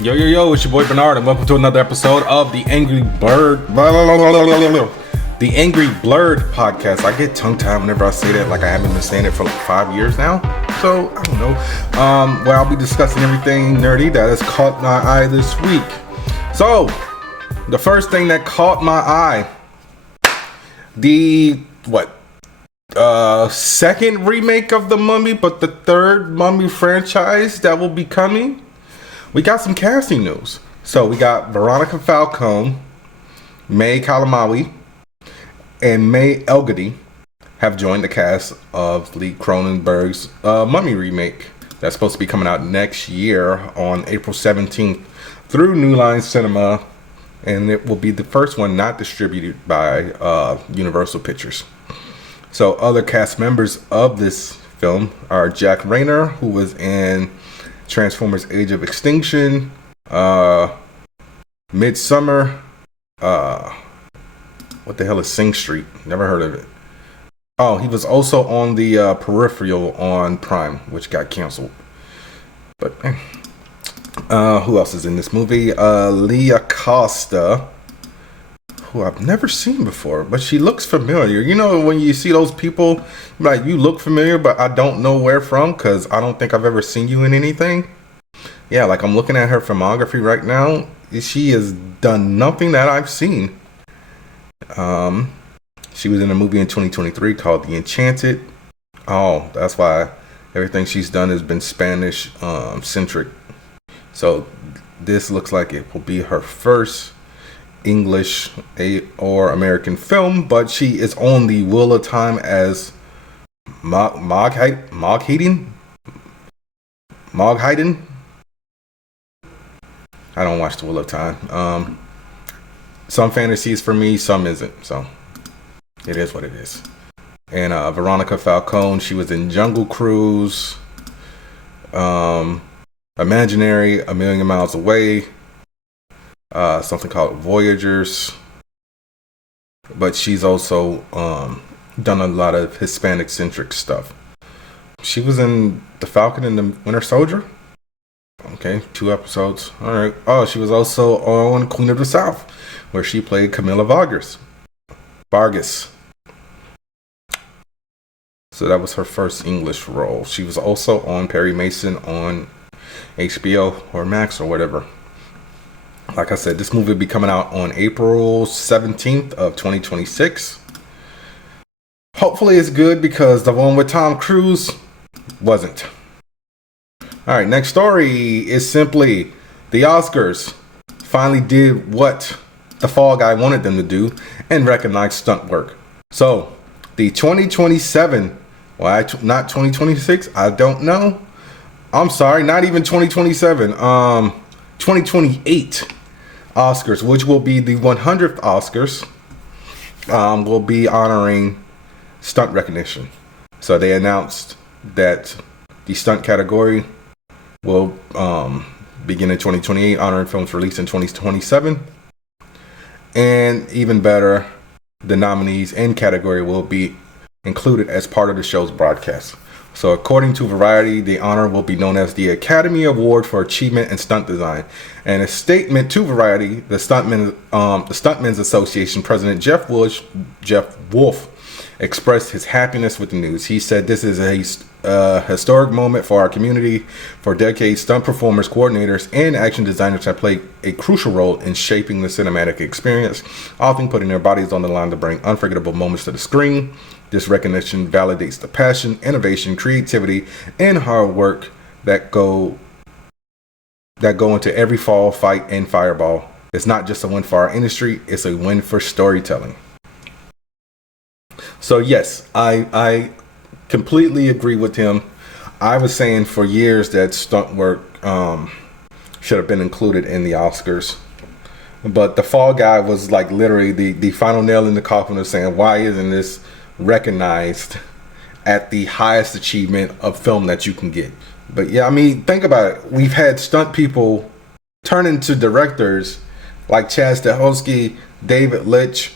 Yo, yo, yo, it's your boy Bernard, and welcome to another episode of the Angry Blerd. The Angry Blerd podcast. I get tongue-tied whenever I say that, like I haven't been saying it for like 5 years now. So, I don't know. Where I'll be discussing everything nerdy that has caught my eye this week. So, the first thing that caught my eye, the, second remake of The Mummy, but the third Mummy franchise that will be coming. We got some casting news. So we got Veronica Falcone, May Kalamaui, and May Elgety have joined the cast of Lee Cronenberg's Mummy remake. That's supposed to be coming out next year on April 17th through New Line Cinema. And it will be the first one not distributed by Universal Pictures. So other cast members of this film are Jack Rayner, who was in Transformers Age of Extinction, Midsummer, what the hell is Sing Street? Never heard of it. Oh, he was also on the Peripheral on Prime, which got canceled. But who else is in this movie? Leah Costa, who I've never seen before, but she looks familiar. You know, when you see those people, like, you look familiar, but I don't know where from, because I don't think I've ever seen you in anything. Yeah, like, I'm looking at her filmography right now. She has done nothing that I've seen. She was in a movie in 2023 called The Enchanted. Oh, that's why everything she's done has been Spanish centric. So this looks like it will be her first English or American film, but she is on the Wheel of Time as Moghaiden. I don't watch the Wheel of Time. Some fantasies for me, some isn't. So it is what it is. And Veronica Falcone, she was in Jungle Cruise, Imaginary, A Million Miles Away, something called Voyagers. But she's also done a lot of Hispanic-centric stuff. She was in The Falcon and the Winter Soldier. Okay, 2 episodes. All right. Oh, she was also on Queen of the South, where she played Camilla Vargas. So that was her first English role. She was also on Perry Mason on HBO or Max or whatever. Like I said, this movie will be coming out on April 17th of 2026. Hopefully it's good, because the one with Tom Cruise wasn't. Alright, next story is simply the Oscars finally did what the Fall Guy wanted them to do and recognized stunt work. So, the 2027, not 2026, I don't know. I'm sorry, not even 2027. 2028 Oscars, which will be the 100th Oscars, will be honoring stunt recognition. So they announced that the stunt category will begin in 2028, honoring films released in 2027. And even better, the nominees in category will be included as part of the show's broadcast. So according to Variety, the honor will be known as the Academy Award for Achievement in Stunt Design. And a statement to Variety, the Stuntmen's Association President Jeff Wolf expressed his happiness with the news. He said, "This is a historic moment for our community. For decades, stunt performers, coordinators, and action designers have played a crucial role in shaping the cinematic experience, often putting their bodies on the line to bring unforgettable moments to the screen. This recognition validates the passion, innovation, creativity, and hard work that go into every fall, fight, and fireball. It's not just a win for our industry, it's a win for storytelling." So yes, I completely agree with him. I was saying for years that stunt work should have been included in the Oscars. But the Fall Guy was like literally the final nail in the coffin of saying, why isn't this recognized at the highest achievement of film that you can get? But yeah, I mean, think about it. We've had stunt people turn into directors like Chad Stahelski, David Leitch,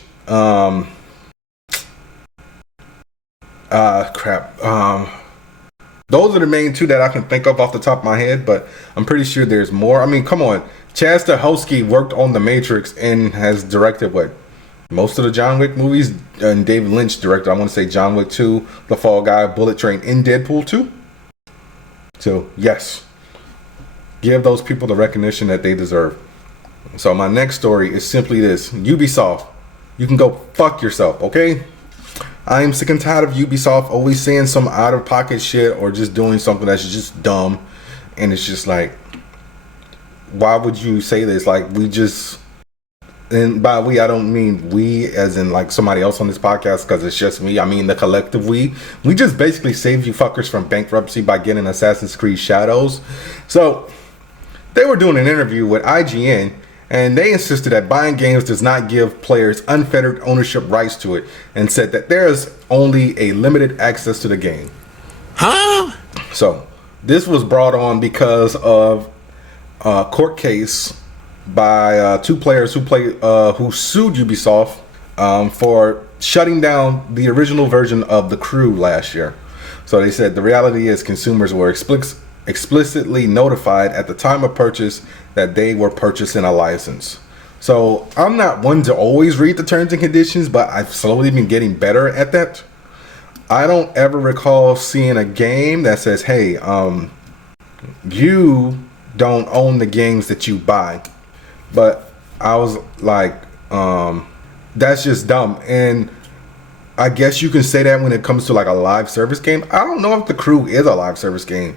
Those are the main two that I can think of off the top of my head, but I'm pretty sure there's more. I mean, come on. Chad Stahelski worked on The Matrix and has directed what? Most of the John Wick movies. And David Lynch directed, I want to say, John Wick 2, The Fall Guy, Bullet Train, and Deadpool 2. So, yes. Give those people the recognition that they deserve. So, my next story is simply this. Ubisoft, you can go fuck yourself, okay? I'm sick and tired of Ubisoft always saying some out-of-pocket shit or just doing something that's just dumb. And it's just like, why would you say this? Like, we just... And by we, I don't mean we as in like somebody else on this podcast, because it's just me. I mean the collective we. We just basically saved you fuckers from bankruptcy by getting Assassin's Creed Shadows. So, they were doing an interview with IGN, and they insisted that buying games does not give players unfettered ownership rights to it, and said that there's only a limited access to the game. Huh? So, this was brought on because of a court case by two players who sued Ubisoft for shutting down the original version of The Crew last year. So they said the reality is consumers were explicitly notified at the time of purchase that they were purchasing a license. So I'm not one to always read the terms and conditions, but I've slowly been getting better at that. I don't ever recall seeing a game that says, hey, you don't own the games that you buy. But I was like, that's just dumb. And I guess you can say that when it comes to like a live service game. I don't know if The Crew is a live service game.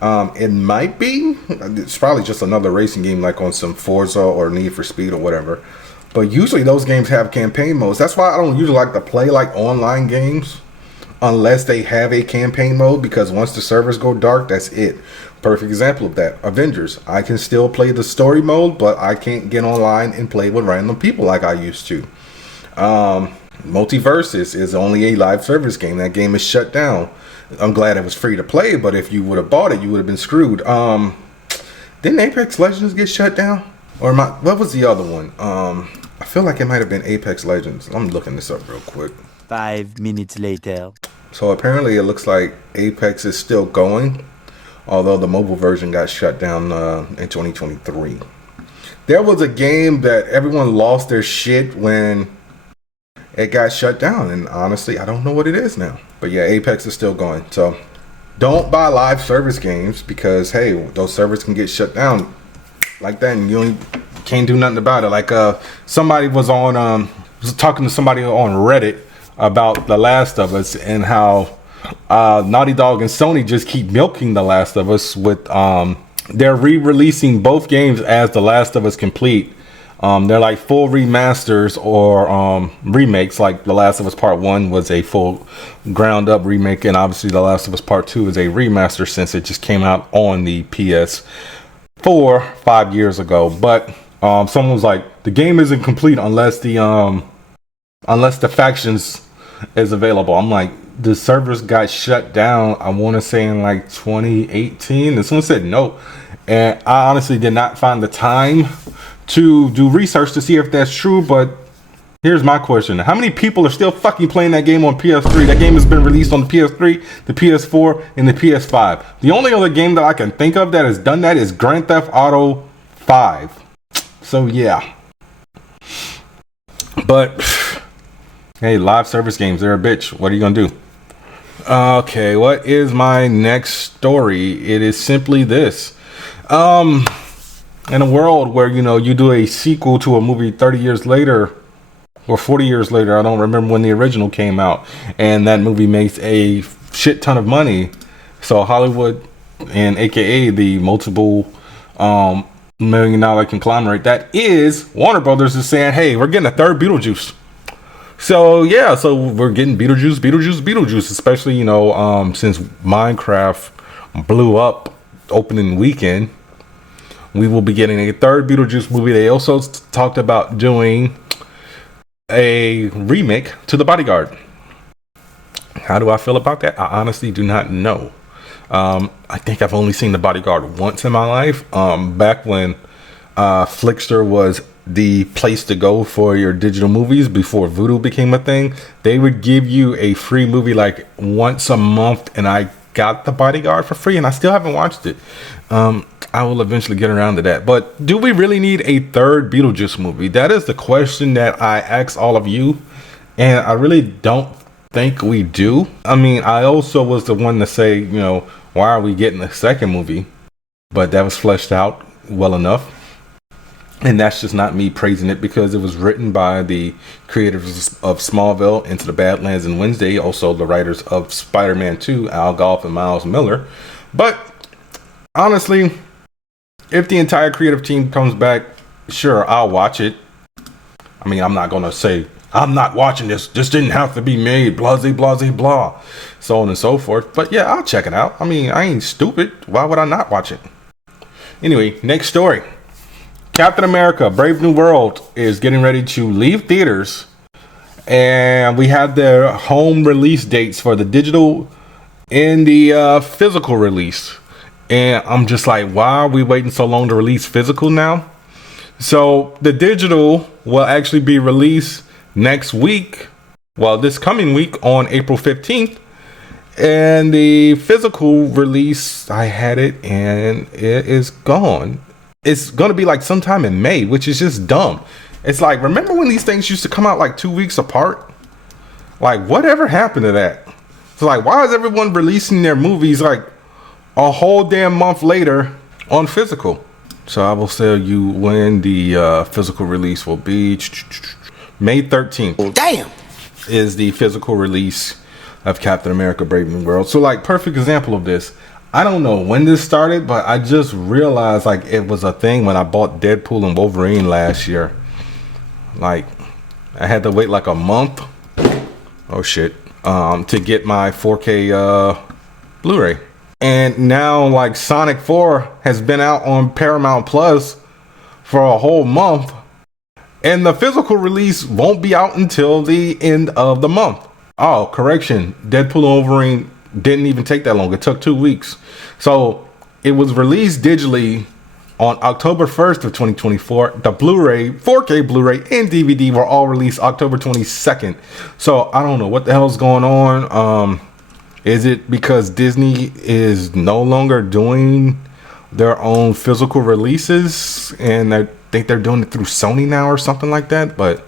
It might be. It's probably just another racing game like on some Forza or Need for Speed or whatever. But usually those games have campaign modes. That's why I don't usually like to play like online games unless they have a campaign mode, because once the servers go dark, that's it. Perfect example of that, Avengers. I can still play the story mode, but I can't get online and play with random people like I used to. Multiversus is only a live service game. That game is shut down. I'm glad it was free to play, but if you would have bought it, you would have been screwed. Didn't Apex Legends get shut down? Or what was the other one? I feel like it might have been Apex Legends. I'm looking this up real quick. 5 minutes later. So apparently it looks like Apex is still going, although the mobile version got shut down in 2023. There was a game that everyone lost their shit when it got shut down, and honestly, I don't know what it is now. But yeah, Apex is still going. So don't buy live service games, because hey, those servers can get shut down like that, and you can't do nothing about it. Like somebody was talking to somebody on Reddit about The Last of Us and how Naughty Dog and Sony just keep milking The Last of Us with they're re-releasing both games as The Last of Us Complete. They're like full remasters or remakes. Like The Last of Us Part 1 was a full ground up remake, and obviously The Last of Us Part 2 is a remaster since it just came out on the PS4 5 years ago. But someone was like, the game isn't complete unless the factions is available. I'm like, the servers got shut down, I want to say in like 2018, and someone said no. And I honestly did not find the time to do research to see if that's true, but here's my question. How many people are still fucking playing that game on PS3? That game has been released on the PS3, the PS4, and the PS5. The only other game that I can think of that has done that is Grand Theft Auto 5. So yeah. But hey, live service games, they're a bitch. What are you gonna do? Okay, what is my next story? It is simply this. In a world where, you do a sequel to a movie 30 years later or 40 years later, I don't remember when the original came out, and that movie makes a shit ton of money. So Hollywood, and aka the multiple $1 million conglomerate that is Warner Brothers, is saying, hey, we're getting a third Beetlejuice. So yeah, so we're getting Beetlejuice, especially, since Minecraft blew up opening weekend. We will be getting a third Beetlejuice movie. They also talked about doing a remake to The Bodyguard. How do I feel about that? I honestly do not know. I think I've only seen The Bodyguard once in my life. Back when Flickster was the place to go for your digital movies before Vudu became a thing. They would give you a free movie like once a month, and I got The Bodyguard for free, and I still haven't watched it. I will eventually get around to that. But do we really need a third Beetlejuice movie? That is the question that I ask all of you, and I really don't think we do. I mean, I also was the one to say, you know, why are we getting a second movie? But that was fleshed out well enough. And that's just not me praising it, because it was written by the creators of Smallville, Into the Badlands, and Wednesday. Also the writers of Spider-Man 2, Al Gough and Miles Miller. But honestly, if the entire creative team comes back, sure, I'll watch it. I mean, I'm not going to say, I'm not watching this. This didn't have to be made. Blah, blah, blah, blah. So on and so forth. But yeah, I'll check it out. I mean, I ain't stupid. Why would I not watch it? Anyway, next story. Captain America Brave New World is getting ready to leave theaters, and we have their home release dates for the digital and the physical release. And I'm just like, why are we waiting so long to release physical now? So the digital will actually be released next week, well, this coming week on April 15th. And the physical release, I had it and it is gone. It's going to be like sometime in May, which is just dumb. It's like, remember when these things used to come out like 2 weeks apart? Like, whatever happened to that? It's like, why is everyone releasing their movies like a whole damn month later on physical? So I will tell you when the physical release will be. May 13th. Damn! Is the physical release of Captain America Brave New World. So like, perfect example of this. I don't know when this started, but I just realized like it was a thing when I bought Deadpool and Wolverine last year. Like, I had to wait like a month. Oh shit. To get my 4K Blu-ray. And now like Sonic 4 has been out on Paramount Plus for a whole month. And the physical release won't be out until the end of the month. Oh, correction. Deadpool and Wolverine didn't even take that long. It took 2 weeks. So it was released digitally on October 1st of 2024. The Blu-ray, 4K Blu-ray, and DVD were all released October 22nd. So I don't know what the hell's going on. Is it because Disney is no longer doing their own physical releases and I think they're doing it through Sony now or something like that? But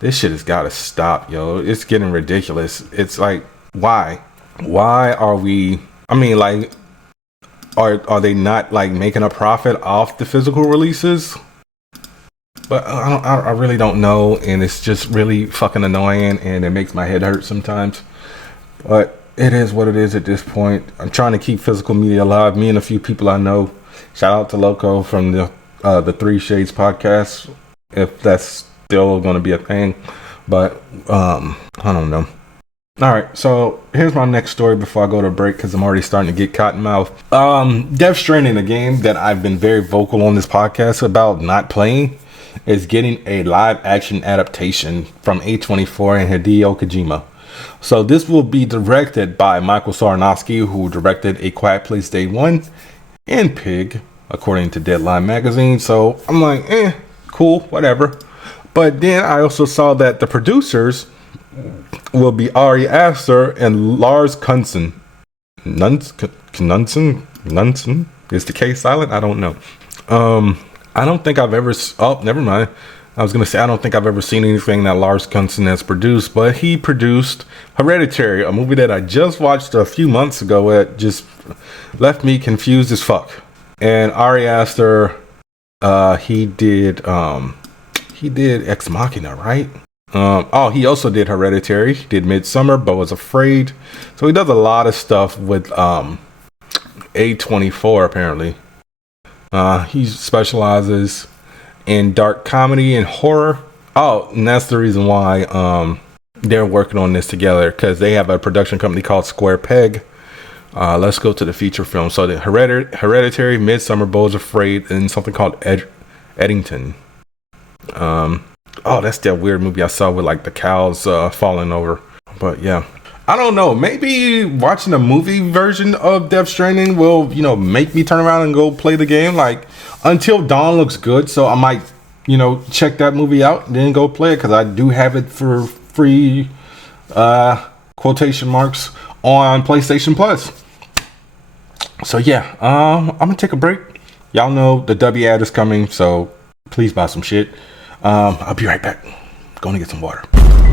this shit has got to stop, yo. It's getting ridiculous. It's like, why? Why are we, I mean, like, are they not like making a profit off the physical releases? But I really don't know, and it's just really fucking annoying, and it makes my head hurt sometimes. But it is what it is at this point. I'm trying to keep physical media alive. Me and a few people I know. Shout out to Loco from the Three Shades podcast, if that's still going to be a thing. But I don't know. All right, so here's my next story before I go to break, because I'm already starting to get cotton mouth. Death Stranding, a game that I've been very vocal on this podcast about not playing, is getting a live action adaptation from A24 and Hideo Kojima. So this will be directed by Michael Sarnowski, who directed A Quiet Place Day 1 and Pig, according to Deadline magazine. So I'm like, cool, whatever. But then I also saw that the producers will be Ari Aster and Lars Knudsen. Knudsen? Is the K silent? I don't know. I don't think I've ever... Oh, never mind. I was going to say, I don't think I've ever seen anything that Lars Knudsen has produced, but he produced Hereditary, a movie that I just watched a few months ago that just left me confused as fuck. And Ari Aster, he did Ex Machina, right? He also did Hereditary, did Midsummer, but was afraid. So he does a lot of stuff with A24 apparently. He specializes in dark comedy and horror. Oh, and that's the reason why they're working on this together, because they have a production company called Square Peg. Let's go to the feature film. So the Hereditary, Midsummer, Beau's Afraid, and something called Eddington. That's that weird movie I saw with like the cows falling over. But yeah, I don't know. Maybe watching a movie version of Death Stranding will, make me turn around and go play the game. Like, Until Dawn looks good, so I might, check that movie out and then go play it, because I do have it for free, quotation marks, on PlayStation Plus. So yeah, I'm gonna take a break. Y'all know the W ad is coming, so please buy some shit. I'll be right back. Going to get some water.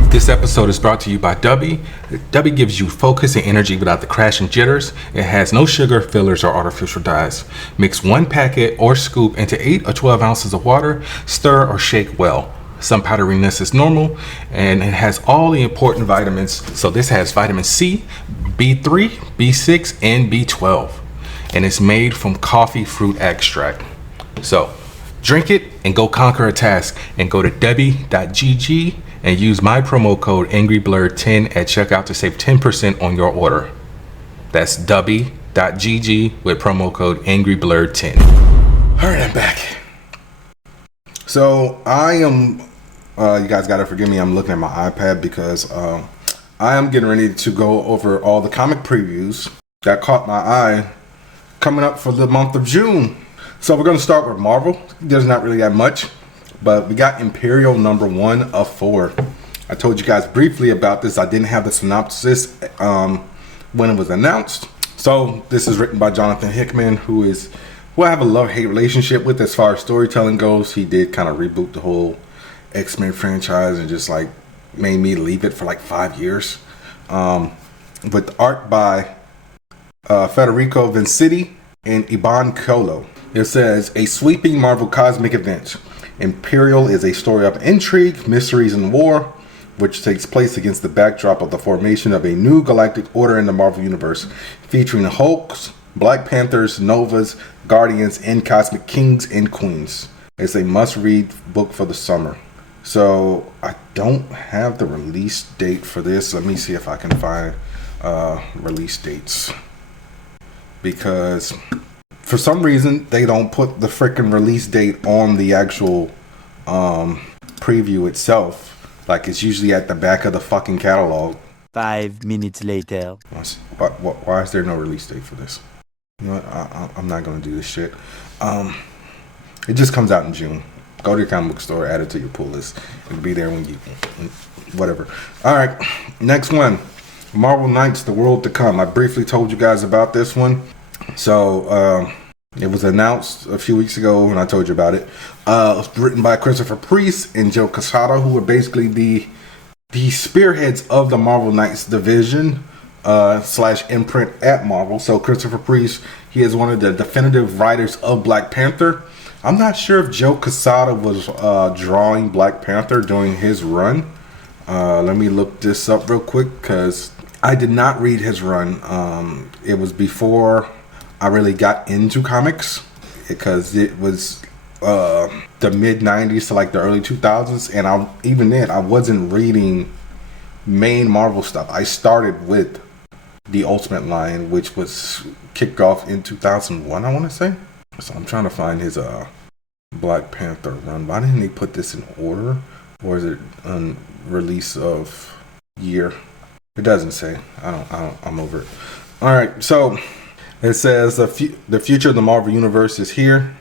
This episode is brought to you by Dubby. Dubby gives you focus and energy without the crash and jitters. It has no sugar, fillers, or artificial dyes. Mix 1 packet or scoop into 8 or 12 ounces of water. Stir or shake well. Some powderiness is normal, and it has all the important vitamins. So this has vitamin C, B3, B6, and B12. And it's made from coffee fruit extract. So drink it and go conquer a task, and go to Debbie.gg and use my promo code AngryBlerd10 at checkout to save 10% on your order. That's Debbie.gg with promo code AngryBlerd10. All right, I'm back. So I am, you guys gotta forgive me, I'm looking at my iPad because I am getting ready to go over all the comic previews that caught my eye coming up for the month of June. So we're gonna start with Marvel. There's not really that much, but we got Imperial #1 of 4. I told you guys briefly about this. I didn't have the synopsis when it was announced. So this is written by Jonathan Hickman, who I have a love-hate relationship with as far as storytelling goes. He did kind of reboot the whole X-Men franchise and just like made me leave it for like 5 years. With art by Federico Vincitti and Iban Colo. It says, a sweeping Marvel cosmic event. Imperial is a story of intrigue, mysteries, and war, which takes place against the backdrop of the formation of a new galactic order in the Marvel Universe, featuring Hulks, Black Panthers, Novas, Guardians, and Cosmic Kings and Queens. It's a must-read book for the summer. So, I don't have the release date for this. Let me see if I can find release dates. Because for some reason they don't put the freaking release date on the actual preview itself. Like it's usually at the back of the fucking catalog. 5 minutes later. Why is there no release date for this? You know what? I'm not gonna do this shit. It just comes out in June. Go to your comic book store, add it to your pull list. It'll be there when you whatever. All right, next one. Marvel Knights: The World to Come. I briefly told you guys about this one. So it was announced a few weeks ago when I told you about it. It was written by Christopher Priest and Joe Quesada, who were basically the spearheads of the Marvel Knights division / imprint at Marvel. So Christopher Priest, he is one of the definitive writers of Black Panther. I'm not sure if Joe Quesada was drawing Black Panther during his run. Let me look this up real quick because I did not read his run. It was before I really got into comics, because it was the mid 90s to like the early 2000s, and even then I wasn't reading main Marvel stuff. I started with the Ultimate line, which was kicked off in 2001, I want to say. So I'm trying to find his Black Panther run. Why didn't they put this in order, or is it on release of year? It doesn't say. I'm over it. All right, so it says the future of the Marvel Universe is here.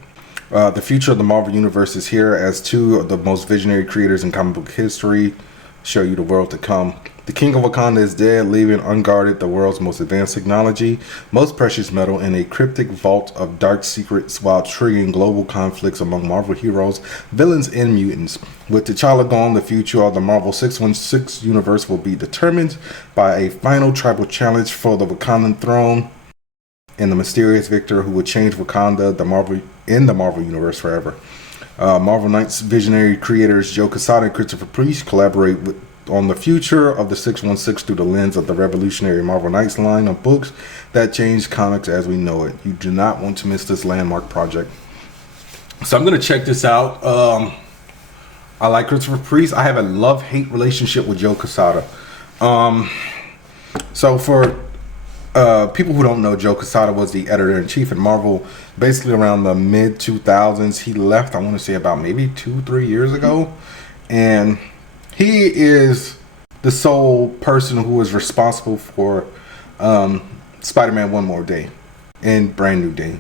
The future of the Marvel Universe is here as two of the most visionary creators in comic book history show you the world to come. The King of Wakanda is dead, leaving unguarded the world's most advanced technology, most precious metal, and a cryptic vault of dark secrets, while triggering global conflicts among Marvel heroes, villains, and mutants. With T'Challa gone, the future of the Marvel 616 universe will be determined by a final tribal challenge for the Wakandan throne, and the mysterious victor who would change Wakanda, in the Marvel universe forever. Marvel Knights visionary creators Joe Quesada and Christopher Priest collaborate on the future of the 616 through the lens of the revolutionary Marvel Knights line of books that changed comics as we know it. You do not want to miss this landmark project. So I'm going to check this out. I like Christopher Priest. I have a love-hate relationship with Joe Quesada. So for people who don't know, Joe Quesada was the editor-in-chief at Marvel basically around the mid-2000s. He left, I want to say, about maybe 2-3 years ago. And he is the sole person who is responsible for Spider-Man One More Day and Brand New Day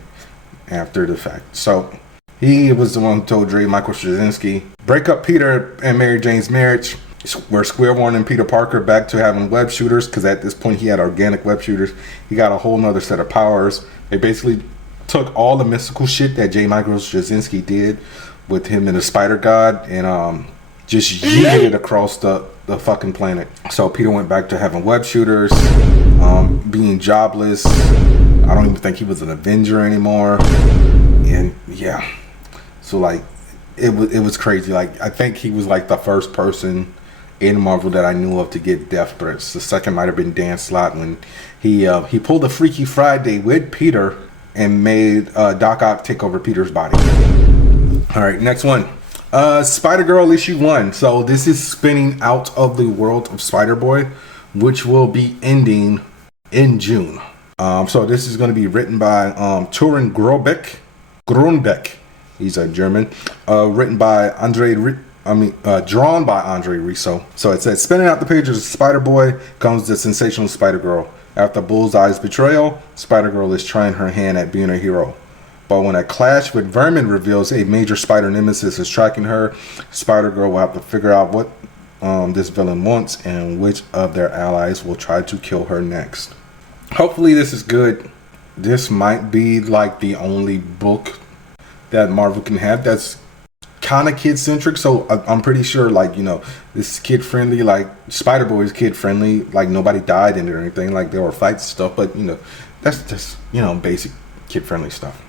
after the fact. So he was the one who told Michael Straczynski, break up Peter and Mary Jane's marriage. where Square One and Peter Parker back to having web shooters, because at this point he had organic web shooters. He got a whole nother set of powers. They basically took all the mystical shit that J. Michael Straczynski did with him and the Spider God and just yeeted it across the fucking planet. So Peter went back to having web shooters, being jobless. I don't even think he was an Avenger anymore. And yeah, so like it was crazy. Like I think he was like the first person in Marvel that I knew of to get death threats. The second might have been Dan Slott when he pulled a Freaky Friday with Peter and made Doc Ock take over Peter's body. All right, next one. Spider-Girl issue 1. So this is spinning out of the world of Spider-Boy, which will be ending in June. So this is going to be written by Turin Grunbeck. He's a German. Written by drawn by Andre Risso. So it says, spinning out the pages of Spider-Boy comes the sensational Spider-Girl. After Bullseye's betrayal, Spider-Girl is trying her hand at being a hero. But when a clash with Vermin reveals a major spider nemesis is tracking her, Spider-Girl will have to figure out what this villain wants and which of their allies will try to kill her next. Hopefully this is good. This might be like the only book that Marvel can have that's kind of kid-centric, so I'm pretty sure, like, you know, this is kid-friendly. Like Spider-Boy is kid-friendly, like nobody died in it or anything, like there were fights and stuff, but you know, that's just, you know, basic kid-friendly stuff.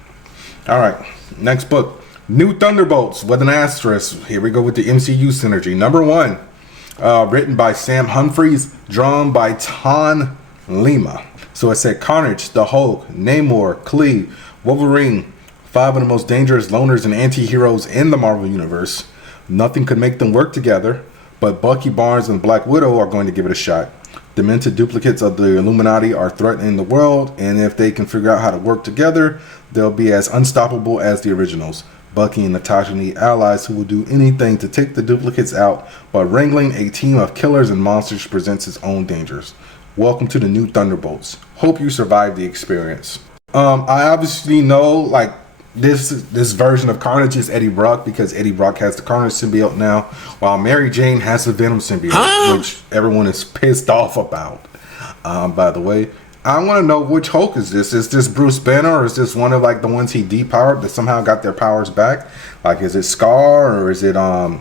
All right, next book, New Thunderbolts with an asterisk. Here we go with the MCU synergy. Number 1, written by Sam Humphries, drawn by Ton Lima. So it said Carnage, the Hulk, Namor, Cleve, Wolverine, 5 of the most dangerous loners and anti-heroes in the Marvel Universe. Nothing could make them work together, but Bucky Barnes and Black Widow are going to give it a shot. Demented duplicates of the Illuminati are threatening the world, and if they can figure out how to work together, they'll be as unstoppable as the originals. Bucky and Natasha need allies who will do anything to take the duplicates out, but wrangling a team of killers and monsters presents its own dangers. Welcome to the New Thunderbolts. Hope you survive the experience. I obviously know, like, this version of Carnage is Eddie Brock because Eddie Brock has the Carnage symbiote now, while Mary Jane has the Venom symbiote, which everyone is pissed off about. By the way, I want to know, which Hulk is this? Is this Bruce Banner, or is this one of like the ones he depowered that somehow got their powers back? Like, is it Scar, or is it I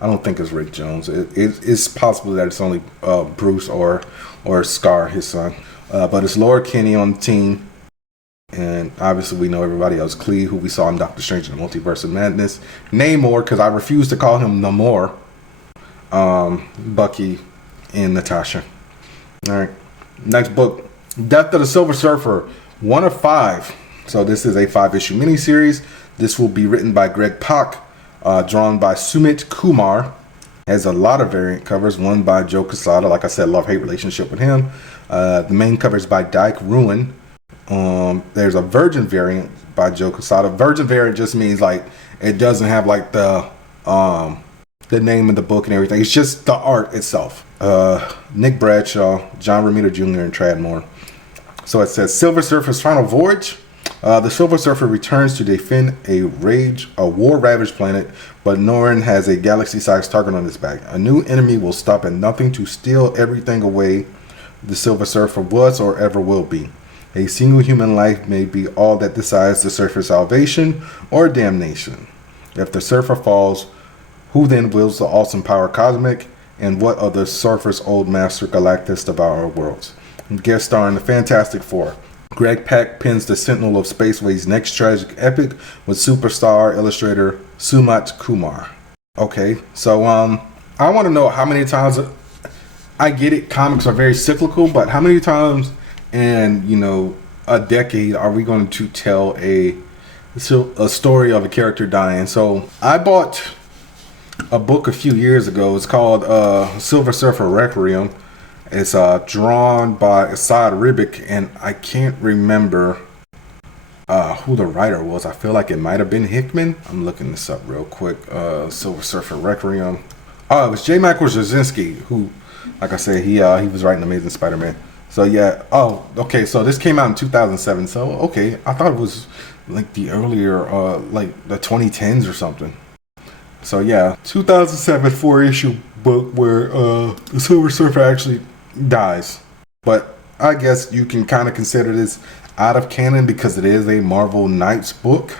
don't think it's Rick Jones. It's possible that it's only Bruce or Scar, his son. But it's Laura Kinney on the team. And obviously we know everybody else. Cleve, who we saw in Doctor Strange in the Multiverse of Madness. Namor, because I refuse to call him Namor. Bucky and Natasha. Alright. Next book. Death of the Silver Surfer. 1 of 5. So this is a 5-issue miniseries. This will be written by Greg Pak. Drawn by Sumit Kumar. Has a lot of variant covers. One by Joe Quesada. Like I said, love-hate relationship with him. The main cover is by Dyke Ruin. There's a Virgin variant by Joe Quesada. Virgin variant just means like it doesn't have like the name of the book and everything. It's just the art itself. Nick Bradshaw, John Romita Jr., and Trad Moore. So it says Silver Surfer's final voyage. The Silver Surfer returns to defend a war-ravaged planet, but Norrin has a galaxy-sized target on his back. A new enemy will stop at nothing to steal everything away the Silver Surfer was or ever will be. A single human life may be all that decides the Surfer's salvation or damnation. If the Surfer falls, who then wields the awesome power cosmic, and what of the Surfer's old master Galactus devour worlds? Guest star in the Fantastic Four. Greg Pak pens the Sentinel of Spaceway's next tragic epic with superstar illustrator Sumit Kumar. Okay, so I want to know how many times, I get it, comics are very cyclical, but how many times in, you know, a decade are we going to tell a story of a character dying? So I bought a book a few years ago. It's called Silver Surfer Requiem. It's drawn by Asad Ribic, and I can't remember who the writer was. I feel like it might have been Hickman. I'm looking this up real quick. Silver Surfer Requiem. Oh, it was J. Michael Straczynski, who, like I said, he was writing Amazing Spider-Man. So yeah. Oh, okay. So this came out in 2007. So okay, I thought it was like the earlier, like the 2010s or something. So yeah, 2007 4-issue book where the Silver Surfer actually dies. But I guess you can kind of consider this out of canon because it is a Marvel Knights book.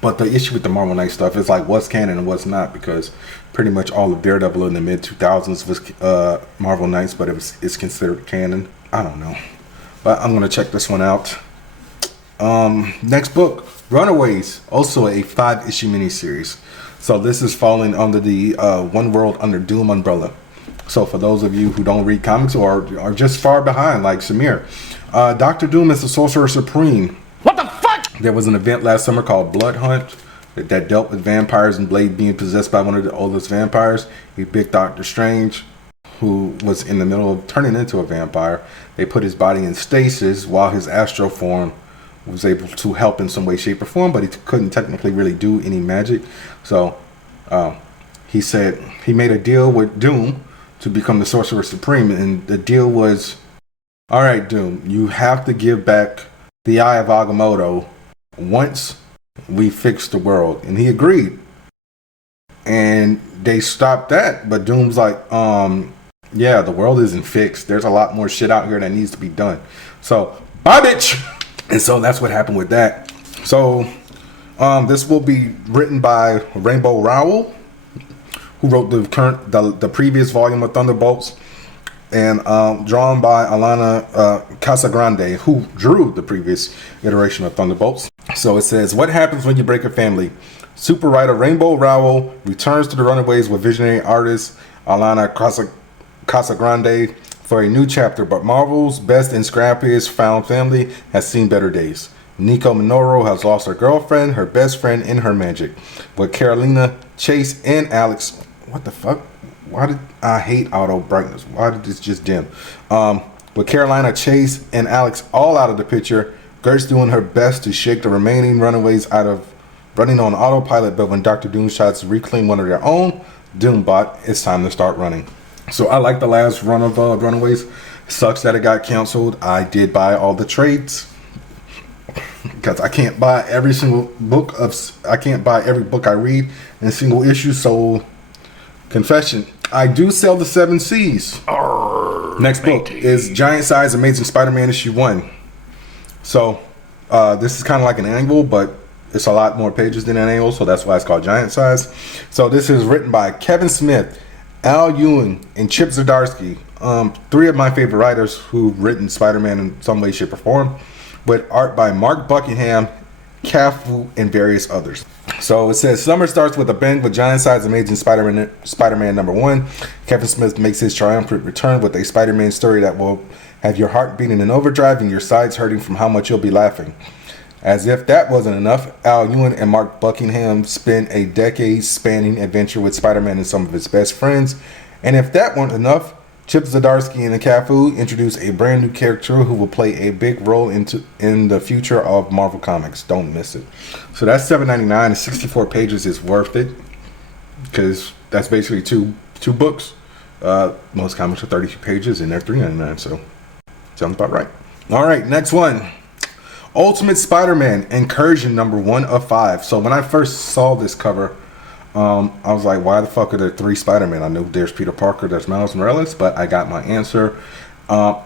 But the issue with the Marvel Knights stuff is like what's canon and what's not, because pretty much all of Daredevil in the mid 2000s was Marvel Knights, but it's considered canon. I don't know, but I'm gonna check this one out. Next book, Runaways, also a 5-issue miniseries. So this is falling under the One World Under Doom umbrella. So for those of you who don't read comics or are just far behind, like Samir, Dr. Doom is the Sorcerer Supreme. What the fuck? There was an event last summer called Blood Hunt that dealt with vampires and Blade being possessed by one of the oldest vampires. He picked Doctor Strange, who was in the middle of turning into a vampire. They put his body in stasis while his astral form was able to help in some way, shape, or form, but he couldn't technically really do any magic. So he said he made a deal with Doom to become the Sorcerer Supreme, and the deal was, all right, Doom, you have to give back the Eye of Agamotto once we fix the world. And he agreed. And they stopped that, but Doom's like, yeah, the world isn't fixed. There's a lot more shit out here that needs to be done. So, bye, bitch! And so that's what happened with that. So, this will be written by Rainbow Rowell, who wrote the previous volume of Thunderbolts, and drawn by Alana Casagrande, who drew the previous iteration of Thunderbolts. So it says, what happens when you break a family? Super writer Rainbow Rowell returns to the Runaways with visionary artist Alana Casagrande for a new chapter, but Marvel's best and scrappiest found family has seen better days. Nico Minoru has lost her girlfriend, her best friend, and her magic. With Carolina, Chase, and Alex... What the fuck? Why did I hate auto brightness? Why did this just dim? With Carolina, Chase, and Alex all out of the picture, Gert's doing her best to shake the remaining Runaways out of running on autopilot, but when Dr. Doom tries to reclaim one of their own, Doombot, it's time to start running. So I like the last run of Runaways. Sucks that it got canceled. I did buy all the trades because I can't buy every single book I can't buy every book I read in a single issue. So confession, I do sell the 7 C's. Next book is Giant Size Amazing Spider-Man issue 1. So this is kind of like an annual, but it's a lot more pages than an annual, so that's why it's called Giant Size. So this is written by Kevin Smith, Al Ewing, and Chip Zdarsky. 3 of my favorite writers who've written Spider-Man in some way, shape, or form, with art by Mark Buckingham, Cafu, and various others. So it says, summer starts with a bang with Giant Size Amazing Spider-Man number 1. Kevin Smith makes his triumphant return with a Spider-Man story that will have your heart beating in overdrive and your sides hurting from how much you'll be laughing. As if that wasn't enough, Al Ewing and Mark Buckingham spent a decade-spanning adventure with Spider-Man and some of his best friends. And if that weren't enough, Chip Zdarsky and Cafu introduce a brand new character who will play a big role in the future of Marvel Comics. Don't miss it. So that's $7.99 and 64 pages is worth it because that's basically two books. Most comics are 32 pages and they're $3.99, so sounds about right. All right, next one. Ultimate Spider-Man Incursion number 1 of 5. So when I first saw this cover, I was like, why the fuck are there 3 Spider-Man? I know there's Peter Parker, there's Miles Morales, but I got my answer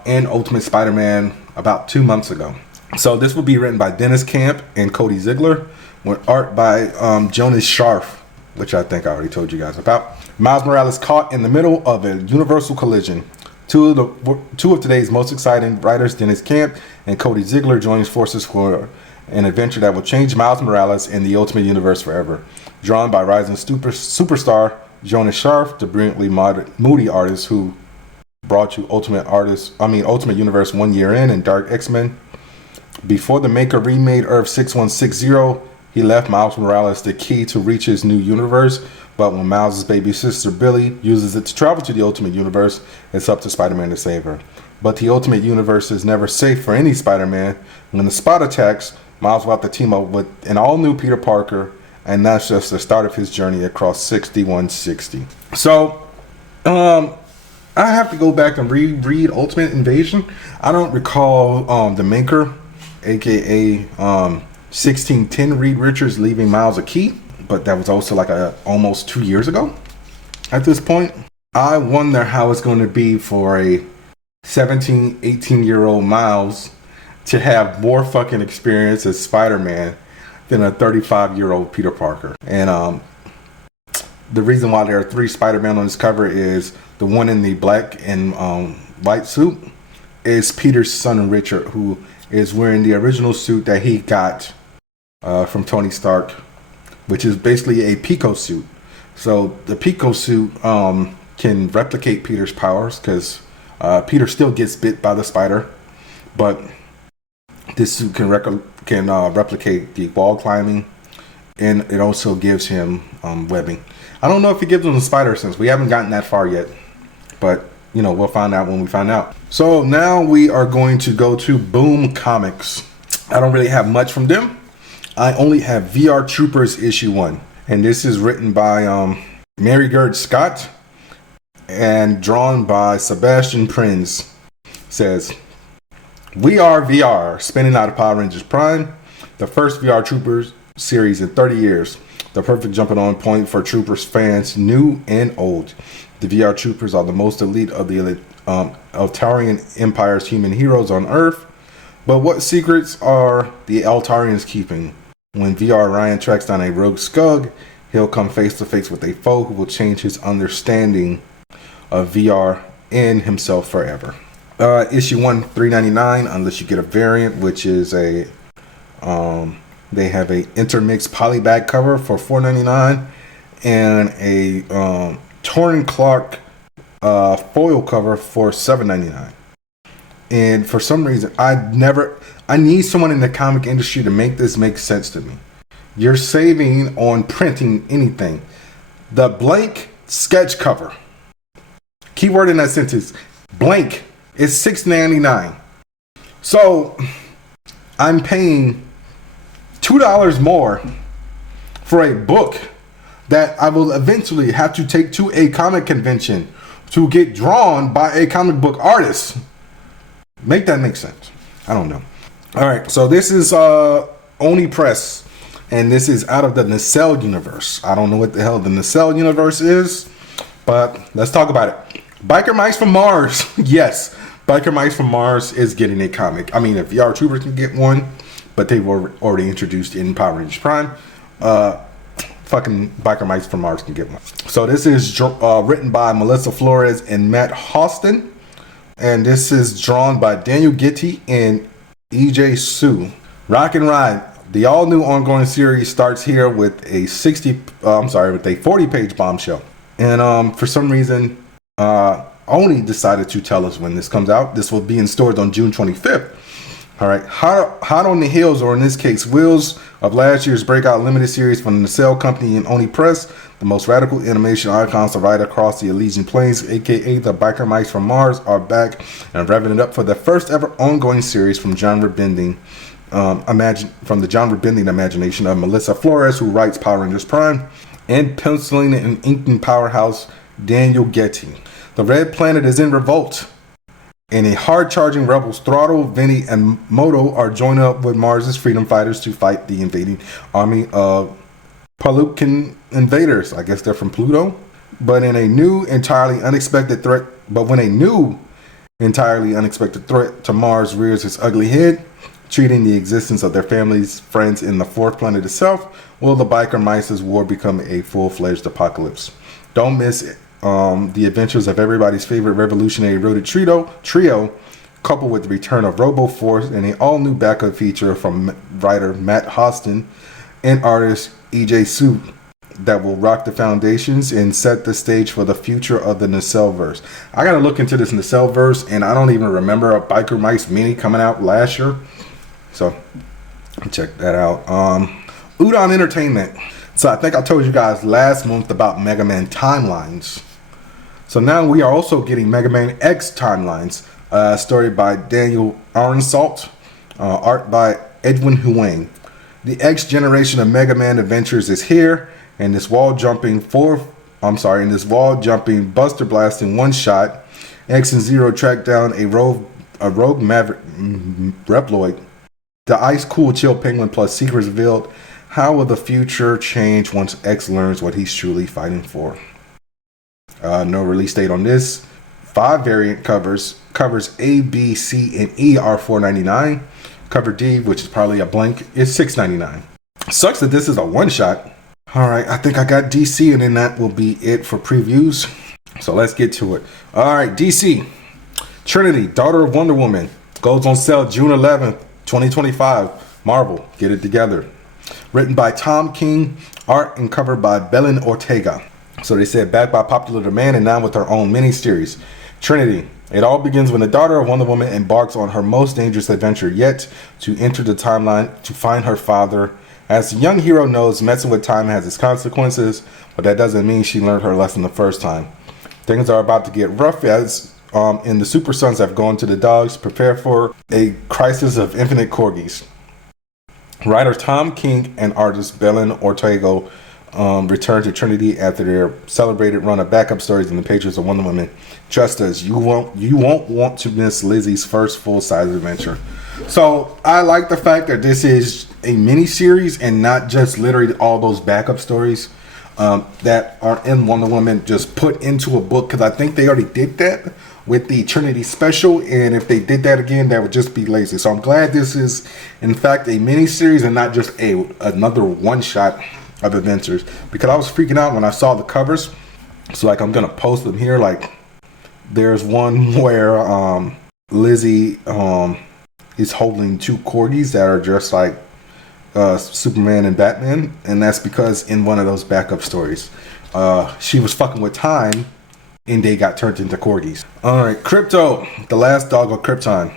in Ultimate Spider-Man about 2 months ago. So this will be written by Dennis Camp and Cody Ziegler, with art by Jonas Scharf, which I think I already told you guys about. Miles Morales caught in the middle of a universal collision. Two of today's most exciting writers, Dennis Camp and Cody Ziegler, joins forces for an adventure that will change Miles Morales and the Ultimate Universe forever. Drawn by rising superstar Jonas Scharf, the brilliantly moody artist who brought you Ultimate Universe 1 year in and Dark X-Men. Before the Maker remade Earth 6160, he left Miles Morales the key to reach his new universe. But when Miles' baby sister Billy uses it to travel to the Ultimate Universe, it's up to Spider-Man to save her. But the Ultimate Universe is never safe for any Spider-Man. When the Spot attacks, Miles will have to team up with an all-new Peter Parker, and that's just the start of his journey across 6160. So, I have to go back and reread Ultimate Invasion. I don't recall the Maker, aka 1610 Reed Richards, leaving Miles a key. but that was also like almost 2 years ago at this point. I wonder how it's going to be for a 17, 18-year-old Miles to have more fucking experience as Spider-Man than a 35-year-old Peter Parker. And the reason why there are 3 Spider-Man on this cover is the one in the black and white suit is Peter's son Richard, who is wearing the original suit that he got from Tony Stark, which is basically a Pico suit. So the Pico suit can replicate Peter's powers, because Peter still gets bit by the spider, but this suit can replicate the wall climbing, and it also gives him webbing. I don't know if it gives him the spider sense. We haven't gotten that far yet, but we'll find out when we find out. So now we are going to go to Boom Comics. I don't really have much from them. I only have VR Troopers issue 1, and this is written by Mary Gerd Scott and drawn by Sebastian Prinz. Says, "We are VR, spinning out of Power Rangers Prime, the first VR Troopers series in 30 years. The perfect jumping on point for Troopers fans, new and old. The VR Troopers are the most elite of the Altarian Empire's human heroes on Earth. But what secrets are the Altarians keeping? When VR Ryan tracks down a rogue Skug, he'll come face to face with a foe who will change his understanding of VR and himself forever." Issue 1, $3.99, unless you get a variant, which is they have a intermixed polybag cover for $4.99 and a Torn Clark foil cover for $7.99. And for some reason, I need someone in the comic industry to make this make sense to me. You're saving on printing anything. The blank sketch cover, keyword in that sentence, blank, is $6.99. So I'm paying $2 more for a book that I will eventually have to take to a comic convention to get drawn by a comic book artist. Make that make sense. I don't know. All right, so this is Oni Press, and this is out of the Nacelle universe. I don't know what the hell the Nacelle universe is, but let's talk about it. Biker Mice from Mars. Yes, Biker Mice from Mars is getting a comic. I mean, if VR Troopers can get one, but they were already introduced in Power Rangers Prime, fucking Biker Mice from Mars can get one. So this is written by Melissa Flores and Matt Hostin, and this is drawn by Daniel Gitti and EJ Sue. Rock and Ride. The all-new ongoing series starts here with a 40-page bombshell. And for some reason, Oni decided to tell us when this comes out. This will be in stores on June 25th. All right, hot on the heels, or in this case, wheels of last year's breakout limited series from the Nacelle Company and Oni Press, the most radical animation icons to ride across the Elysian Plains, aka the Biker Mice from Mars, are back and revving it up for the first ever ongoing series from genre-bending imagination of Melissa Flores, who writes Power Rangers Prime, and penciling and inking powerhouse Daniel Gitti. The Red Planet is in revolt, and a hard-charging rebels Throttle, Vinny, and Moto are joining up with Mars's freedom fighters to fight the invading army of Palucan invaders. I guess they're from Pluto. But when a new, entirely unexpected threat to Mars rears its ugly head, treating the existence of their families, friends, in the fourth planet itself, will the Biker Mice's war become a full-fledged apocalypse? Don't miss it. The adventures of everybody's favorite revolutionary roaded trio, coupled with the return of Robo Force and an all-new backup feature from writer Matt Hostin and artist EJ Sue, that will rock the foundations and set the stage for the future of the Nacelle-verse. I gotta look into this Nacelle-verse, and I don't even remember a Biker Mice mini coming out last year, so check that out. Udon Entertainment. So I think I told you guys last month about Mega Man Timelines. So now we are also getting Mega Man X Timelines, story by Daniel Arnsalt, art by Edwin Huang. The X generation of Mega Man adventures is here, and this wall-jumping, buster blasting one-shot, X and Zero track down a rogue Maverick Reploid. The ice cool chill penguin plus secrets revealed How will the future change once X learns what he's truly fighting for? No release date on this. 5 variant covers A, B, C, and E are $4.99. Cover D, which is probably a blank, is $6.99. Sucks that this is a one-shot. All right, I think I got DC, and then that will be it for previews. So let's get to it. All right, DC. Trinity, Daughter of Wonder Woman, goes on sale June 11th, 2025. Marvel, get it together. Written by Tom King, art and cover by Jenna Ortega. So they said backed by popular demand and now with her own miniseries. Trinity. It all begins when the daughter of Wonder Woman embarks on her most dangerous adventure yet to enter the timeline to find her father. As the young hero knows, messing with time has its consequences, but that doesn't mean she learned her lesson the first time. Things are about to get rough as and the Super Sons have gone to the dogs, prepare for a crisis of infinite corgis. Writer Tom King and artist Jenna Ortega return to Trinity after their celebrated run of backup stories in the pages of Wonder Woman. Trust us, you won't want to miss Lizzie's first full-size adventure. So I like the fact that this is a mini series and not just literally all those backup stories that are in Wonder Woman just put into a book, because I think they already did that with the Trinity special, and if they did that again, that would just be lazy. So I'm glad this is in fact a mini series and not just another one shot of Avengers, because I was freaking out when I saw the covers. So like I'm gonna post them here. Like there's one where Lizzie is holding 2 corgis that are just like Superman and Batman, and that's because in one of those backup stories she was fucking with time and they got turned into corgis. Alright, Crypto, the Last Dog of Krypton,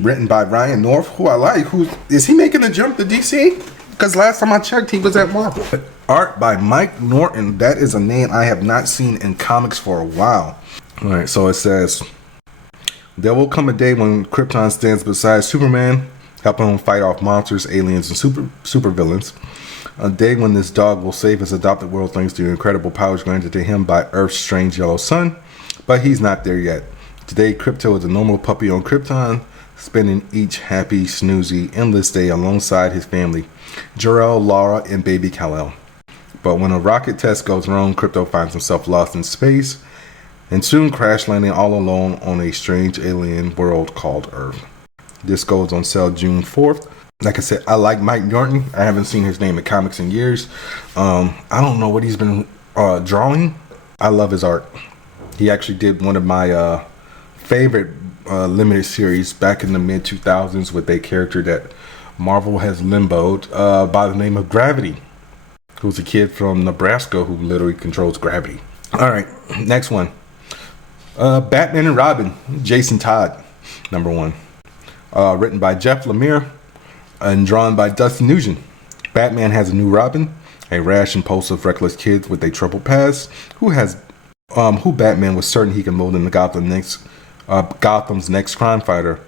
written by Ryan North, who I like. Who is he making a jump to DC? Because last time I checked, he was at Marvel. Art by Mike Norton. That is a name I have not seen in comics for a while. Alright, so it says, there will come a day when Krypton stands beside Superman, helping him fight off monsters, aliens, and super villains. A day when this dog will save his adopted world thanks to the incredible powers granted to him by Earth's strange yellow sun. But he's not there yet. Today, Crypto is a normal puppy on Krypton, spending each happy, snoozy, endless day alongside his family, Jor-El, Lara, and baby Kal-El. But when a rocket test goes wrong, Crypto finds himself lost in space and soon crash landing all alone on a strange alien world called Earth. This goes on sale June 4th. Like I said, I like Mike Norton. I haven't seen his name in comics in years. I don't know what he's been drawing. I love his art. He actually did one of my favorite limited series back in the mid-2000s with a character that Marvel has limboed by the name of Gravity, who's a kid from Nebraska who literally controls gravity. All right, next one. Batman and Robin, Jason Todd, #1. Written by Jeff Lemire and drawn by Dustin Nugent. Batman has a new Robin, a rash, impulsive, reckless kid with a troubled past who Batman was certain he can mold into Gotham's next crime fighter.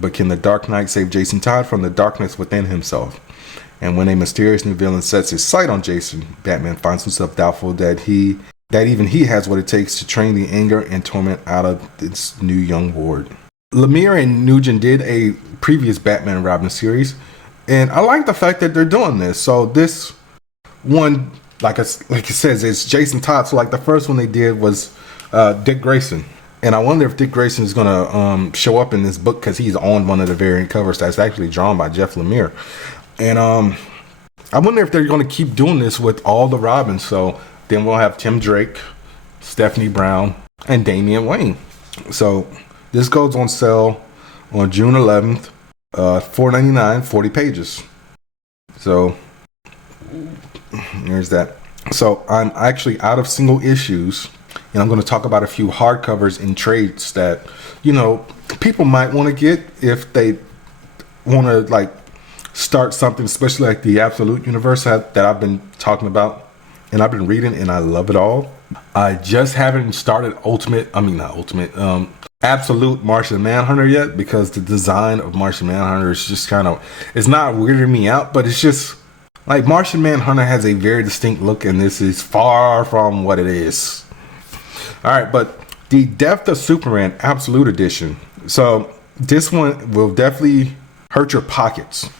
But can the Dark Knight save Jason Todd from the darkness within himself? And when a mysterious new villain sets his sight on Jason, Batman finds himself doubtful that even he has what it takes to train the anger and torment out of this new young ward. Lemire and Nugent did a previous Batman and Robin series, and I like the fact that they're doing this. So this one, like it says, it's Jason Todd. So like the first one they did was Dick Grayson, and I wonder if Dick Grayson is gonna show up in this book because he's on one of the variant covers that's actually drawn by Jeff Lemire. And I wonder if they're gonna keep doing this with all the Robins. So then we'll have Tim Drake, Stephanie Brown, and Damian Wayne. So this goes on sale on June 11th, $4.99, 40 pages. So there's that. So I'm actually out of single issues, and I'm going to talk about a few hardcovers and trades that, people might want to get if they want to like start something, especially like the Absolute Universe that I've been talking about and I've been reading, and I love it all. I just haven't started Absolute Martian Manhunter yet, because the design of Martian Manhunter is just it's not weirding me out, but it's just like Martian Manhunter has a very distinct look, and this is far from what it is. Alright, but the Death of Superman Absolute Edition. So this one will definitely hurt your pockets.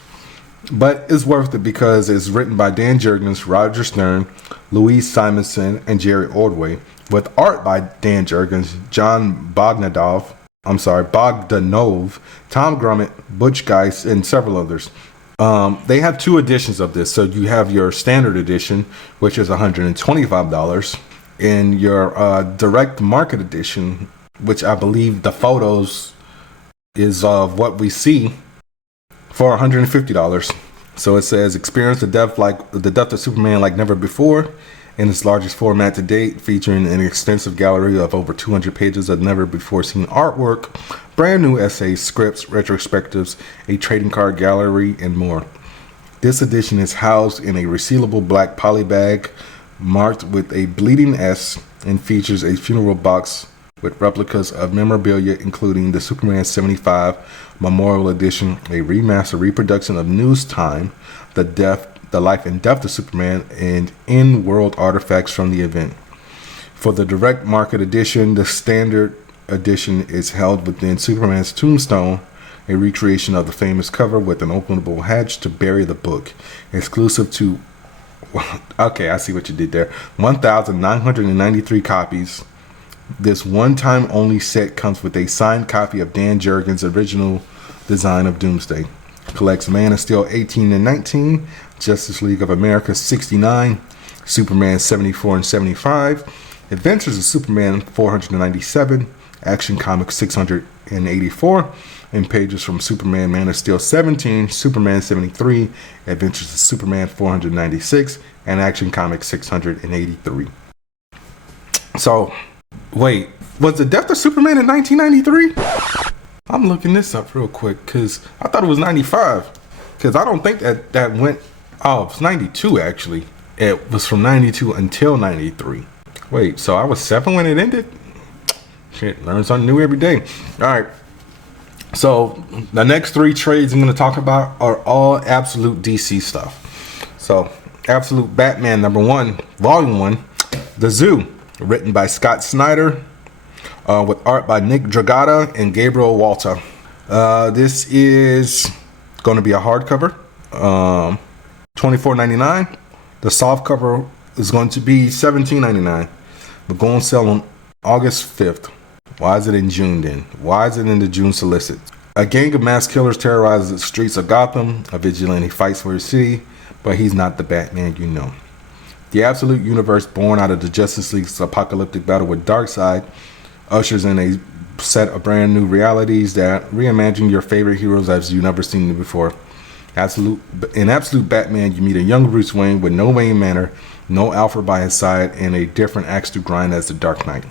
But it's worth it because it's written by Dan Jurgens, Roger Stern, Louise Simonson, and Jerry Ordway, with art by Dan Jurgens, John Bogdanov, Tom Grummett, Butch Geist, and several others. They have two editions of this. So you have your standard edition, which is $125, and your direct market edition, which I believe the photos is of what we see, for $150. So it says, experience the depth of Superman like never before in its largest format to date, featuring an extensive gallery of over 200 pages of never before seen artwork, brand new essays, scripts, retrospectives, a trading card gallery, and more. This edition is housed in a resealable black poly bag marked with a bleeding S and features a funeral box with replicas of memorabilia, including the Superman 75 Memorial Edition, a remastered reproduction of News Time, the life and death of Superman, and in-world artifacts from the event. For the direct market edition, the standard edition is held within Superman's tombstone, a recreation of the famous cover with an openable hatch to bury the book, exclusive to, okay, I see what you did there, 1,993 copies. This one-time only set comes with a signed copy of Dan Jurgens' original design of Doomsday. Collects Man of Steel 18 and 19, Justice League of America 69, Superman 74 and 75, Adventures of Superman 497, Action Comics 684, and pages from Superman Man of Steel 17, Superman 73, Adventures of Superman 496, and Action Comics 683. So, wait, was the death of Superman in 1993? I'm looking this up real quick because I thought it was 95. Because I don't think that went. Oh, it's 92 actually. It was from 92 until 93. Wait, so I was 7 when it ended? Shit, learn something new every day. Alright. So the next 3 trades I'm going to talk about are all absolute DC stuff. So, Absolute Batman #1, Volume 1, The Zoo, written by Scott Snyder, with art by Nick Dragotta and Gabriel Walter. This is going to be a hardcover, $24.99. The softcover is going to be $17.99. But go on sale on August 5th. Why is it in June then? Why is it in the June solicit? A gang of mass killers terrorizes the streets of Gotham. A vigilante fights for his city, but he's not the Batman you know. The Absolute Universe, born out of the Justice League's apocalyptic battle with Darkseid, ushers in a set of brand new realities that reimagine your favorite heroes as you've never seen them before. In Absolute Batman, you meet a young Bruce Wayne with no Wayne Manor, no Alfred by his side, and a different axe to grind as the Dark Knight.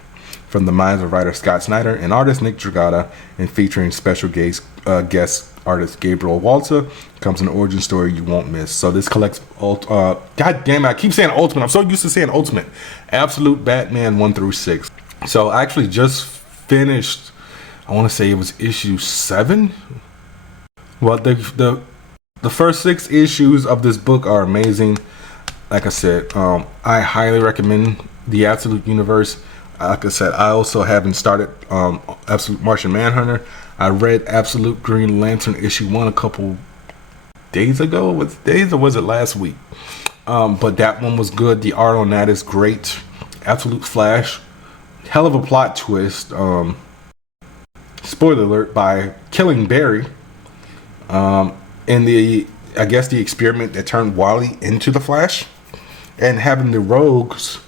From the minds of writer Scott Snyder and artist Nick Dragotta, and featuring special guest artist Gabriel Walter, comes an origin story you won't miss. So this collects, God damn it, I keep saying Ultimate. I'm so used to saying Ultimate. Absolute Batman 1 through 6. So I actually just finished, I want to say it was issue 7. Well, the first 6 issues of this book are amazing. Like I said, I highly recommend the Absolute Universe. Like I said, I also haven't started Absolute Martian Manhunter. I read Absolute Green Lantern issue 1 a couple days ago. Was it days or was it last week? But that one was good. The art on that is great. Absolute Flash, hell of a plot twist. Spoiler alert, by killing Barry. In the, I guess, the experiment that turned Wally into the Flash, and having the Rogues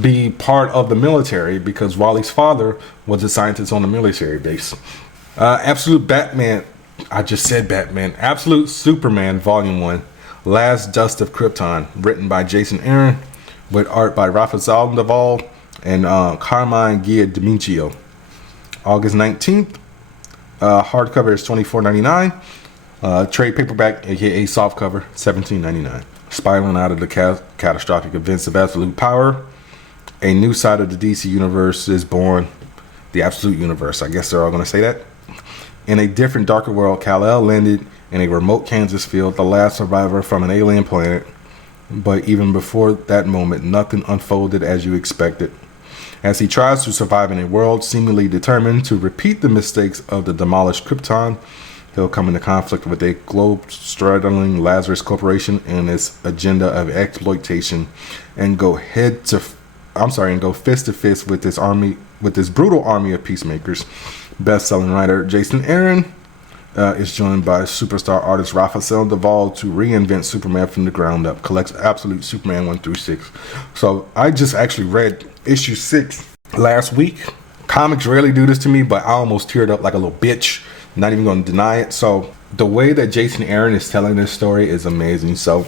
be part of the military because Wally's father was a scientist on the military base. Absolute Batman, I just said Batman. Absolute Superman Volume 1, Last Dust of Krypton, written by Jason Aaron, with art by Rafa Sandoval and Carmine Giandomenico. August 19th. Hardcover is $24.99. Trade paperback, aka softcover, $17.99. Spiraling out of the catastrophic events of absolute power, a new side of the DC universe is born. The Absolute Universe, I guess they're all going to say that. In a different, darker world, Kal-El landed in a remote Kansas field, the last survivor from an alien planet. But even before that moment, nothing unfolded as you expected. As he tries to survive in a world seemingly determined to repeat the mistakes of the demolished Krypton, He'll come into conflict with a globe-straddling Lazarus Corporation and its agenda of exploitation, and go fist to fist with this brutal army of peacemakers. Best-selling writer Jason Aaron is joined by superstar artist Raphael Duvall to reinvent Superman from the ground up. Collects Absolute Superman 1 through 6. So I just actually read issue 6 last week. Comics rarely do this to me, but I almost teared up like a little bitch. Not even going to deny it. So the way that Jason Aaron is telling this story is amazing. So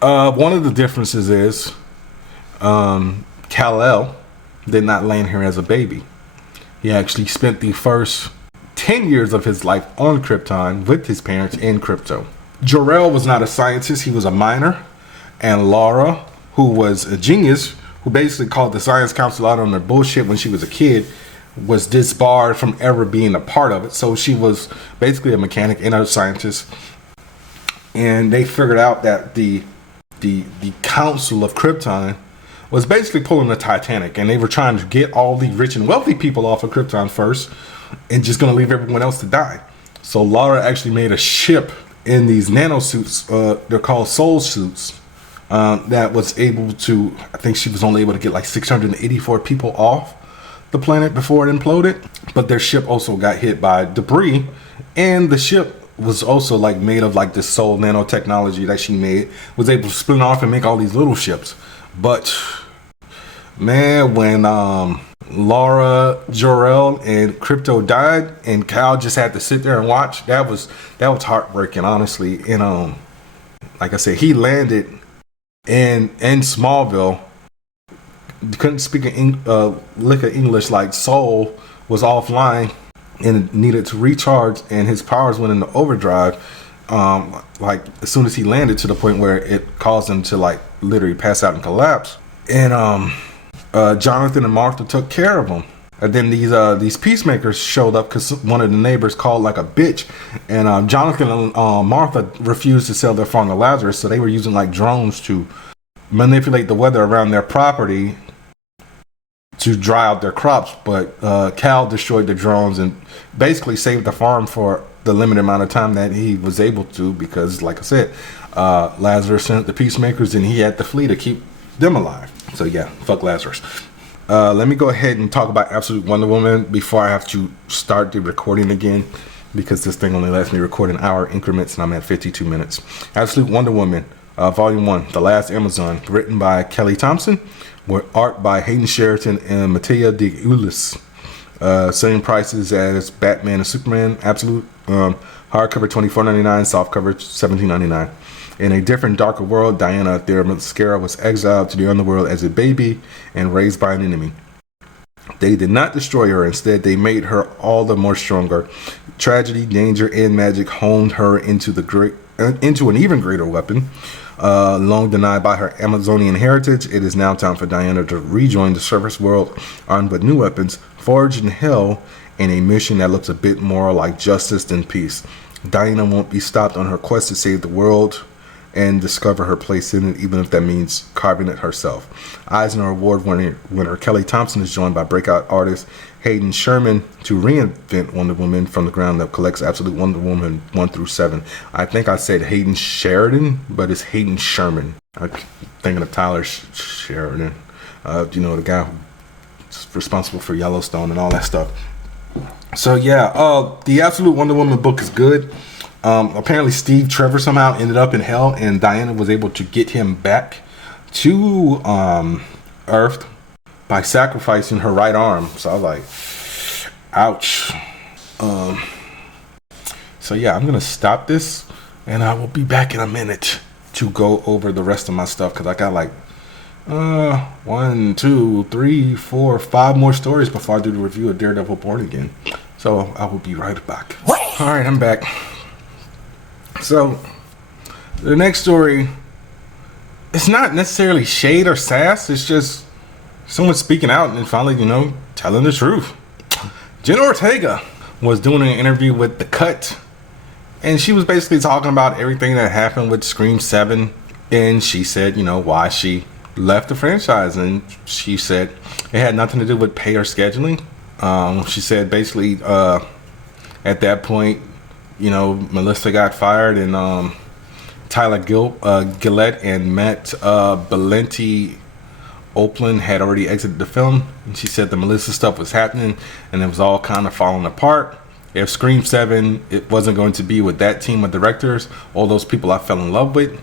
one of the differences is Kal-El did not land here as a baby. He actually spent the first 10 years of his life on Krypton with his parents in Krypto. Jor-El was not a scientist, he was a miner. And Laura, who was a genius, who basically called the science council out on their bullshit when she was a kid, was disbarred from ever being a part of it. So she was basically a mechanic and a scientist. And they figured out that the council of Krypton was basically pulling the Titanic, and they were trying to get all the rich and wealthy people off of Krypton first and just gonna leave everyone else to die. So Laura actually made a ship in these nanosuits, they're called soul suits, that was able to, I think she was only able to get like 684 people off the planet before it imploded. But their ship also got hit by debris, and the ship was also like made of like this soul nanotechnology that she made, was able to split off and make all these little ships. But man, when Laura, Jor-El, and Krypto died, and Kal just had to sit there and watch, that was heartbreaking, honestly. And like I said, he landed in Smallville, couldn't speak a lick of English, like Soul was offline and needed to recharge, and his powers went into overdrive, like as soon as he landed, to the point where it caused him to like literally pass out and collapse. And Jonathan and Martha took care of him. And then these peacemakers showed up because one of the neighbors called like a bitch. And Jonathan and Martha refused to sell their farm to Lazarus, so they were using like drones to manipulate the weather around their property to dry out their crops. But Kal destroyed the drones and basically saved the farm for the limited amount of time that he was able to, because like I said, Lazarus sent the peacemakers and he had to flee to keep them alive. So yeah, fuck Lazarus. Let me go ahead and talk about Absolute Wonder Woman before I have to start the recording again, because this thing only lets me record in hour increments and I'm at 52 minutes. Absolute Wonder Woman, Volume 1, The Last Amazon, written by Kelly Thompson, with art by Hayden Sheridan and Mattia de Ulis. Same prices as Batman and Superman Absolute. Hardcover $24.99, softcover $17.99. In a different, darker world, Diana Thera Mascara was exiled to the underworld as a baby and raised by an enemy. They did not destroy her. Instead, they made her all the more stronger. Tragedy, danger, and magic honed her into an even greater weapon. Long denied by her Amazonian heritage, it is now time for Diana to rejoin the surface world, armed with new weapons, forged in hell, and a mission that looks a bit more like justice than peace. Diana won't be stopped on her quest to save the world and discover her place in it, even if that means carving it herself. Eisner Award winner Kelly Thompson is joined by breakout artist Hayden Sherman to reinvent Wonder Woman from the ground up. Collects Absolute Wonder Woman 1 through 7. I think I said Hayden Sheridan, but it's Hayden Sherman. I'm thinking of Tyler Sheridan. You know, the guy who's responsible for Yellowstone and all that stuff. So yeah, the Absolute Wonder Woman book is good. Apparently Steve Trevor somehow ended up in hell, and Diana was able to get him back to Earth by sacrificing her right arm. So I was like, ouch. So yeah, I'm gonna stop this and I will be back in a minute to go over the rest of my stuff, because I got like 1, 2, 3, 4, 5 more stories before I do the review of Daredevil Born Again. So I will be right back. Alright, I'm back. So the next story, it's not necessarily shade or sass, it's just someone speaking out and finally, you know, telling the truth. Jenna Ortega was doing an interview with The Cut, and she was basically talking about everything that happened with Scream 7, and she said, you know, why she left the franchise, and she said it had nothing to do with pay or scheduling. She said basically at that point Melissa got fired, and Tyler Gillette and Matt Valenti Opland had already exited the film, and she said the Melissa stuff was happening and it was all kind of falling apart. If Scream 7 it wasn't going to be with that team of directors, all those people I fell in love with,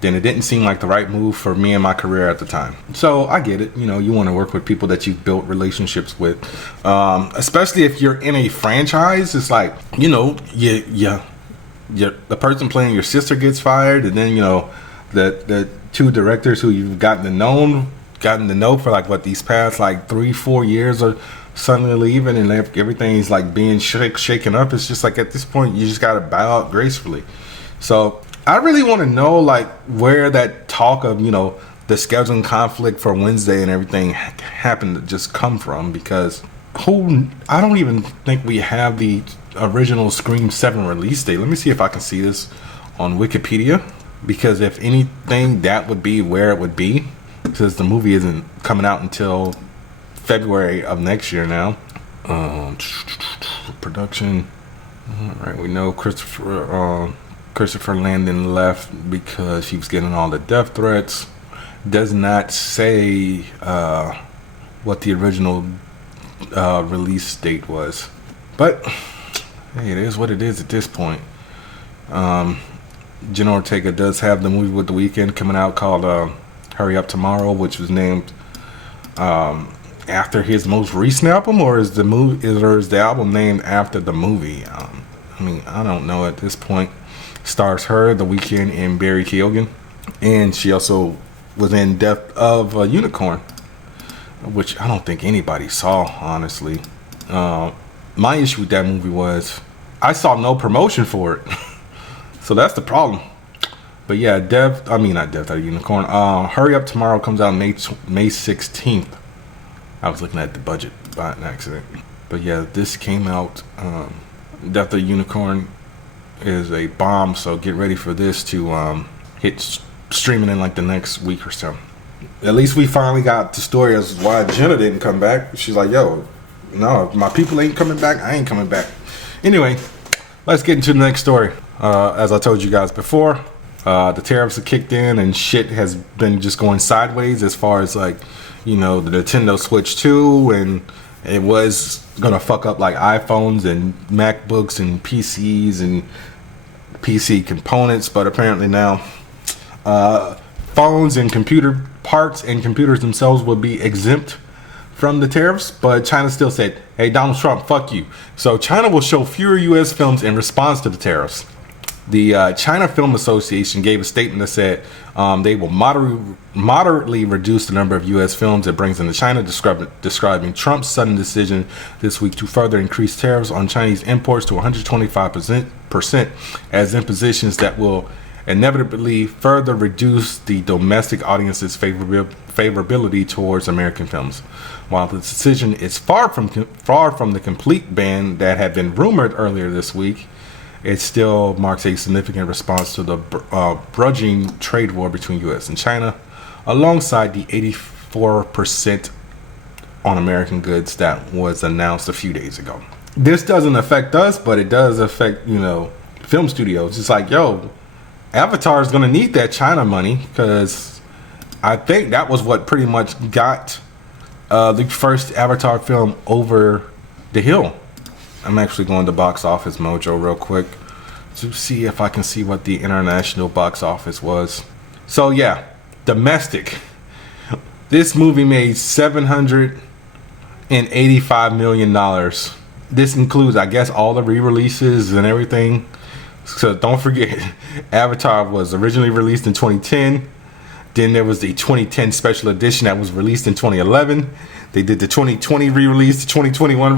then it didn't seem like the right move for me and my career at the time. So I get it. You want to work with people that you've built relationships with, especially if you're in a franchise. It's like, the person playing your sister gets fired, and then the two directors who you've gotten to know for like these past like 3-4 years are suddenly leaving, and everything's like being shaken up. It's just like at this point you just gotta bow out gracefully. So I really want to know like where that talk of the scheduling conflict for Wednesday and everything happened to just come from, because I don't even think we have the original Scream 7 release date. Let me see if I can see this on Wikipedia, because if anything that would be where it would be, because the movie isn't coming out until February of next year now. Production. Alright, we know Christopher Landon left because she was getting all the death threats. Does not say what the original release date was, but hey, it is what it is at this point. Jenna Ortega does have the movie with The Weeknd coming out called Hurry Up Tomorrow, which was named after his most recent album, or is the album named after the movie? I don't know at this point. Stars her, The Weeknd, and Barry Keoghan, and she also was in Death of a Unicorn, which I don't think anybody saw, honestly. My issue with that movie was I saw no promotion for it. So that's the problem. But yeah, not Death of a Unicorn. Hurry Up Tomorrow comes out May 16th. I was looking at the budget by an accident. But yeah, this came out. Death of a Unicorn is a bomb, so get ready for this to hit streaming in like the next week or so. At least we finally got the story as why Jenna didn't come back. She's like, yo, no, if my people ain't coming back, I ain't coming back. Anyway, let's get into the next story. As I told you guys before, the tariffs have kicked in and shit has been just going sideways as far as like, the Nintendo Switch 2, and it was gonna fuck up like iPhones and MacBooks and PCs and PC components, but apparently now phones and computer parts and computers themselves will be exempt from the tariffs. But China still said, hey, Donald Trump, fuck you. So China will show fewer U.S. films in response to the tariffs. The China Film Association gave a statement that said they will moderately reduce the number of U.S. films it brings into China, describing Trump's sudden decision this week to further increase tariffs on Chinese imports to 125% as impositions that will inevitably further reduce the domestic audience's favorability towards American films. While the decision is far from the complete ban that had been rumored earlier this week, it still marks a significant response to the grudging trade war between U.S. and China, alongside the 84% on American goods that was announced a few days ago. This doesn't affect us, but it does affect, film studios. It's like, yo, Avatar is going to need that China money, because I think that was what pretty much got the first Avatar film over the hill. I'm actually going to Box Office Mojo real quick to see if I can see what the international box office was. So yeah, domestic. This movie made $785 million. This includes, I guess, all the re-releases and everything. So don't forget, Avatar was originally released in 2010. Then there was the 2010 special edition that was released in 2011. They did the 2020 re-release, the 2021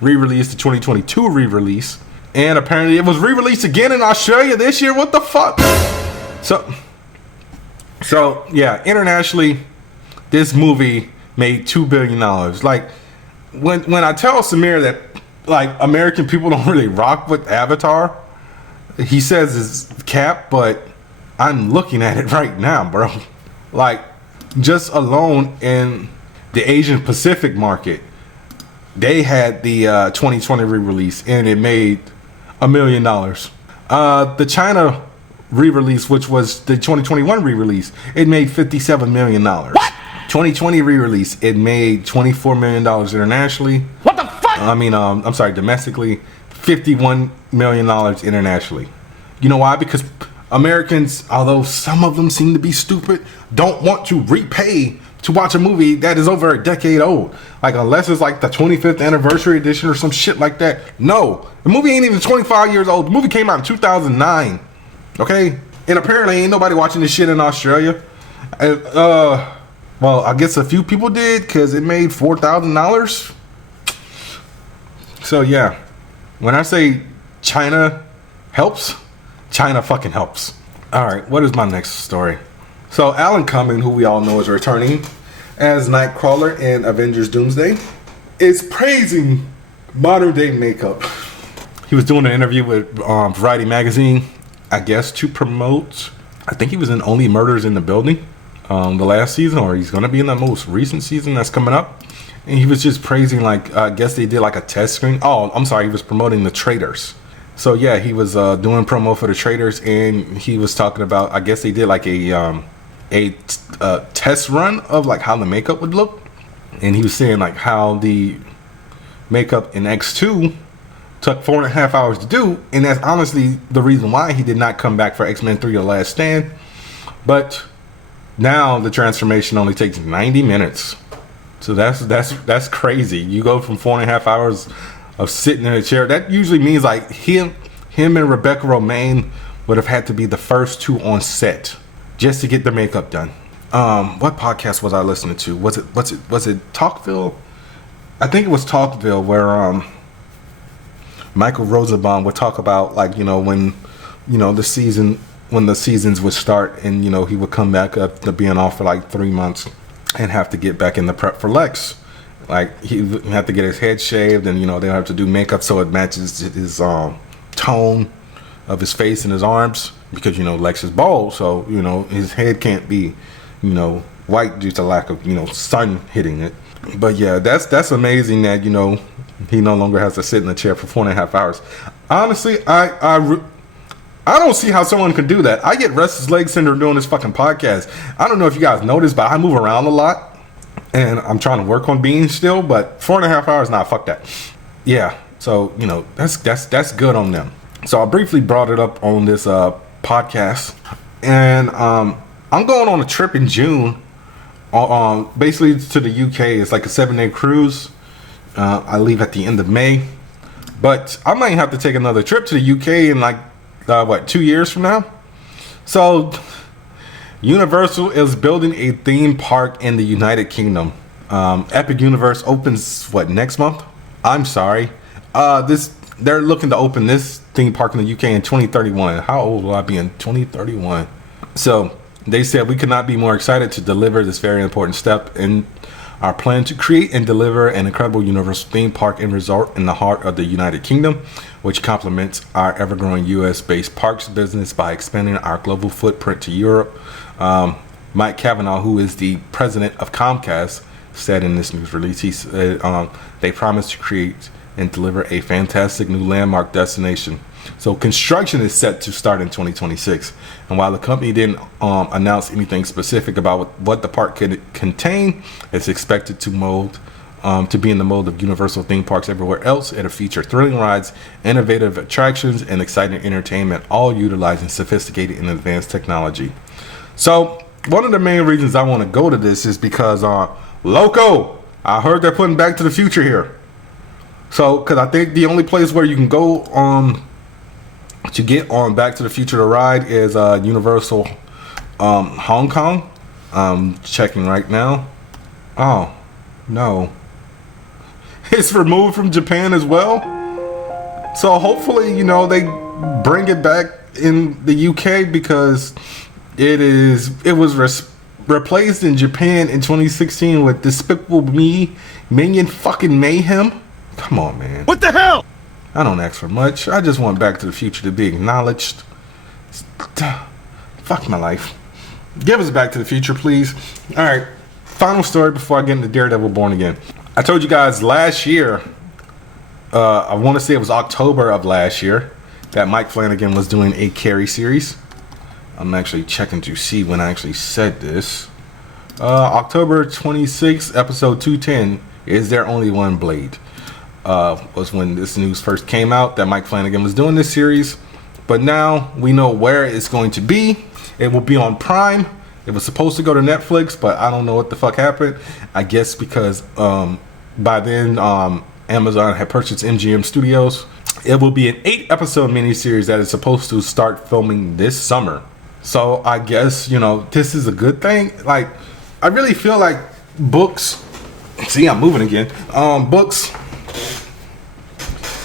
re-release, the 2022 re-release. And apparently it was re-released again in Australia this year. What the fuck? So yeah, internationally, this movie made $2 billion. Like, when I tell Samir that, like, American people don't really rock with Avatar, he says it's cap, but I'm looking at it right now, bro. Like, just alone in the Asian Pacific market, they had the 2020 re-release, and it made $1 million. The China re-release, which was the 2021 re-release, it made $57 million. What? 2020 re-release, it made $24 million internationally. What the fuck? I'm sorry, domestically, $51 million internationally. You know why? Because Americans, although some of them seem to be stupid, don't want to repay to watch a movie that is over a decade old. Like, unless it's like the 25th anniversary edition or some shit like that. No, the movie ain't even 25 years old. The movie came out in 2009. Okay? And apparently ain't nobody watching this shit in Australia. Well, I guess a few people did because it made $4,000. So yeah, when I say China helps, China fucking helps. All right, what is my next story? So Alan Cumming, who we all know is returning as Nightcrawler in Avengers Doomsday, is praising modern day makeup. He was doing an interview with Variety magazine, I guess to promote, I think he was in Only Murders in the Building, the last season, or he's going to be in the most recent season that's coming up. And he was just praising, like, I guess they did like a test screen. Oh, I'm sorry, he was promoting The Traitors. So yeah, he was doing promo for The Traitors, and he was talking about, I guess they did like a test run of like how the makeup would look, and he was saying like how the makeup in X2 took 4.5 hours to do, and that's honestly the reason why he did not come back for X-Men 3: The Last Stand. But now the transformation only takes 90 minutes. So that's crazy. You go from 4.5 hours of sitting in a chair. That usually means like him and Rebecca Romaine would have had to be the first two on set just to get the makeup done. What podcast was I listening to? Was it Talkville? I think it was Talkville, where Michael Rosenbaum would talk about, like, you know, when, you know, the seasons would start, and, you know, he would come back up to being off for like 3 months and have to get back in the prep for Lex. Like, he would have to get his head shaved, and, you know, they have to do makeup so it matches his tone of his face and his arms, because, you know, Lex is bald, so, you know, his head can't be, you know, white due to lack of, you know, sun hitting it. But yeah, that's amazing that, you know, he no longer has to sit in the chair for 4.5 hours. Honestly, I don't see how someone could do that. I get restless leg syndrome doing this fucking podcast. I don't know if you guys noticed, but I move around a lot, and I'm trying to work on being still. But 4.5 hours, nah, fuck that. Yeah, so, you know, that's good on them. So I briefly brought it up on this podcast, and I'm going on a trip in June, basically to the UK. It's like a 7-day cruise. I leave at the end of May, but I might have to take another trip to the UK in like 2 years from now. So Universal is building a theme park in the United Kingdom. Epic Universe opens next month? I'm sorry. They're looking to open this theme park in the UK in 2031. How old will I be in 2031? So they said we could not be more excited to deliver this very important step in our plan to create and deliver an incredible Universal theme park and resort in the heart of the United Kingdom, which complements our ever-growing U.S.-based parks business by expanding our global footprint to Europe. Mike Cavanaugh, who is the president of Comcast, said in this news release, he said they promise to create and deliver a fantastic new landmark destination. So construction is set to start in 2026, and while the company didn't announce anything specific about what the park could contain, it's expected to be in the mold of Universal theme parks everywhere else. It'll feature thrilling rides, innovative attractions, and exciting entertainment, all utilizing sophisticated and advanced technology. So one of the main reasons I want to go to this is because Loco, I heard they're putting Back to the Future here. So, because I think the only place where you can go to get on Back to the Future to ride is Universal Hong Kong. I'm checking right now. Oh, no. It's removed from Japan as well. So hopefully, you know, they bring it back in the UK, because it was replaced in Japan in 2016 with Despicable Me, Minion fucking Mayhem. Come on, man. What the hell? I don't ask for much. I just want Back to the Future to be acknowledged. Fuck my life. Give us Back to the Future, please. All right. Final story before I get into Daredevil Born Again. I told you guys last year, I want to say it was October of last year, that Mike Flanagan was doing a Carrie series. I'm actually checking to see when I actually said this. October 26th, episode 210, Is There Only One Blade? Was when this news first came out that Mike Flanagan was doing this series. But now we know where it's going to be. It will be on Prime. It was supposed to go to Netflix, but I don't know what the fuck happened. I guess because by then Amazon had purchased MGM Studios. It will be an 8-episode miniseries that is supposed to start filming this summer. So I guess, this is a good thing. Like, I really feel like books, see, I'm moving again. Books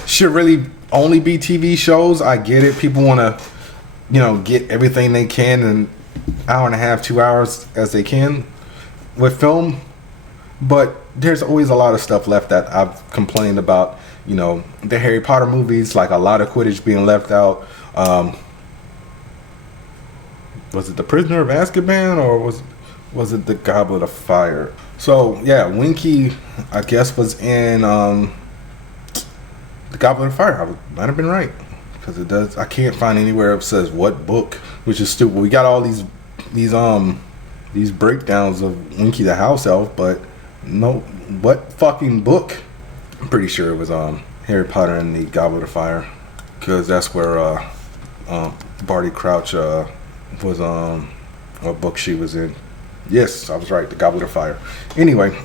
should really only be TV shows. I get it. People want to, get everything they can in an hour and a half, 2 hours as they can with film. But there's always a lot of stuff left that I've complained about. The Harry Potter movies, like a lot of Quidditch being left out. Was it The Prisoner of Azkaban or was it The Goblet of Fire? So yeah, Winky, I guess, was in The Goblet of Fire. I might have been right, because it does. I can't find anywhere it says what book, which is stupid. We got all these breakdowns of Winky the House Elf, but no, what fucking book? I'm pretty sure it was Harry Potter and the Goblet of Fire, because that's where Barty Crouch was what book she was in. Yes, I was right, the Goblet of Fire. Anyway,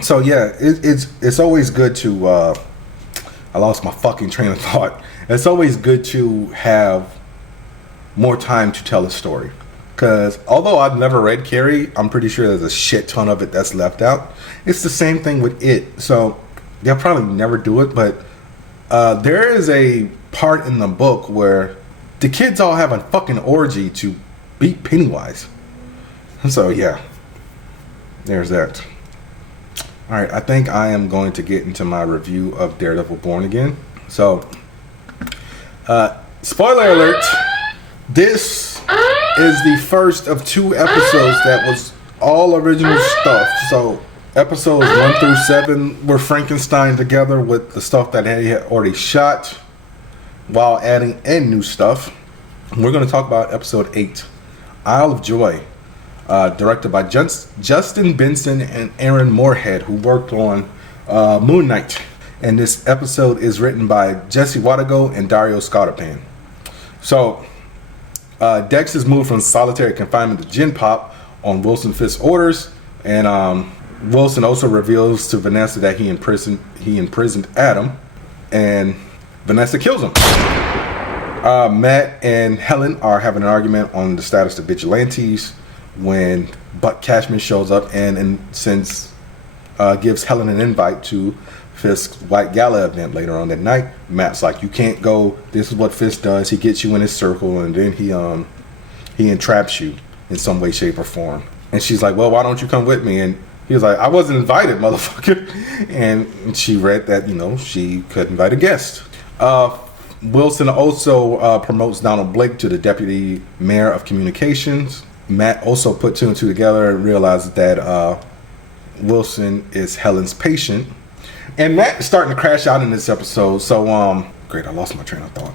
so yeah, it's always good to I lost my fucking train of thought. It's always good to have more time to tell a story, because although I've never read Carrie, I'm pretty sure there's a shit ton of it that's left out. It's the same thing with it. So they'll probably never do it, but there is a part in the book where the kids all have a fucking orgy to beat Pennywise. So yeah, there's that. Alright, I think I am going to get into my review of Daredevil Born Again. So, spoiler alert, this is the first of 2 episodes that was all original stuff. So episodes 1 through 7 were Frankenstein together with the stuff that he had already shot, while adding in new stuff. We're going to talk about episode 8, Isle of Joy, directed by Justin Benson and Aaron Moorhead, who worked on Moon Knight. And this episode is written by Jesse Wadago and Dario Scottapan. So Dex is moved from solitary confinement to Gen Pop on Wilson Fisk's orders, and Wilson also reveals to Vanessa that he imprisoned Adam, and Vanessa kills him. Matt and Helen are having an argument on the status of vigilantes when Buck Cashman shows up and gives Helen an invite to Fisk's White Gala event later on that night. Matt's like, you can't go. This is what Fisk does. He gets you in his circle, and then he entraps you in some way, shape, or form. And she's like, well, why don't you come with me? And he was like, I wasn't invited, motherfucker. And she read that, she could invite a guest. Wilson also promotes Donald Blake to the deputy mayor of communications. Matt also put 2 and 2 together and realizes that Wilson is Helen's patient. And Matt is starting to crash out in this episode. So, great, I lost my train of thought.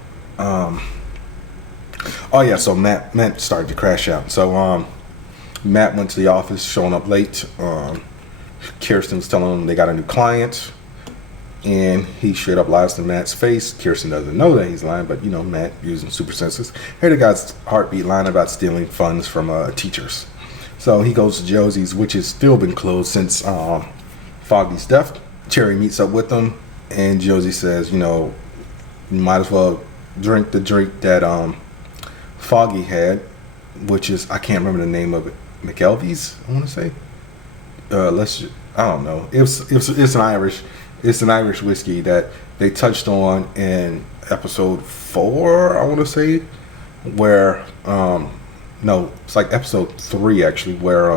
So Matt started to crash out. So, Matt went to the office, showing up late. Kirsten was telling him they got a new client. And he straight up lies to Matt's face. Kirsten doesn't know that he's lying, but Matt using super senses. Heard the guy's heartbeat lying about stealing funds from teachers. So he goes to Josie's, which has still been closed since Foggy's death. Cherry meets up with them, and Josie says, you might as well drink the drink that Foggy had, which is, I can't remember the name of it, McElvey's, I want to say. I don't know. It's an Irish whiskey that they touched on in episode 4, I want to say, where no, it's like episode 3 actually, where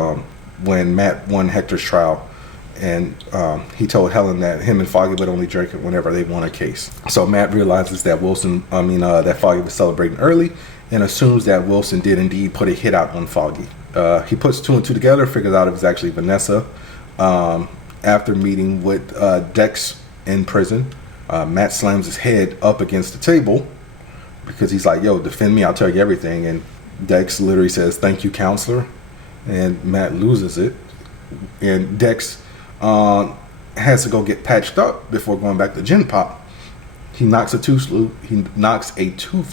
when Matt won Hector's trial, and he told Helen that him and Foggy would only drink it whenever they won a case. So Matt realizes that that Foggy was celebrating early, and assumes that Wilson did indeed put a hit out on Foggy. He puts 2 and 2 together, figures out it was actually Vanessa. After meeting with Dex in prison, Matt slams his head up against the table because he's like, yo, defend me, I'll tell you everything. And Dex literally says, thank you, counselor. And Matt loses it. And Dex has to go get patched up before going back to Gen Pop. He knocks a tooth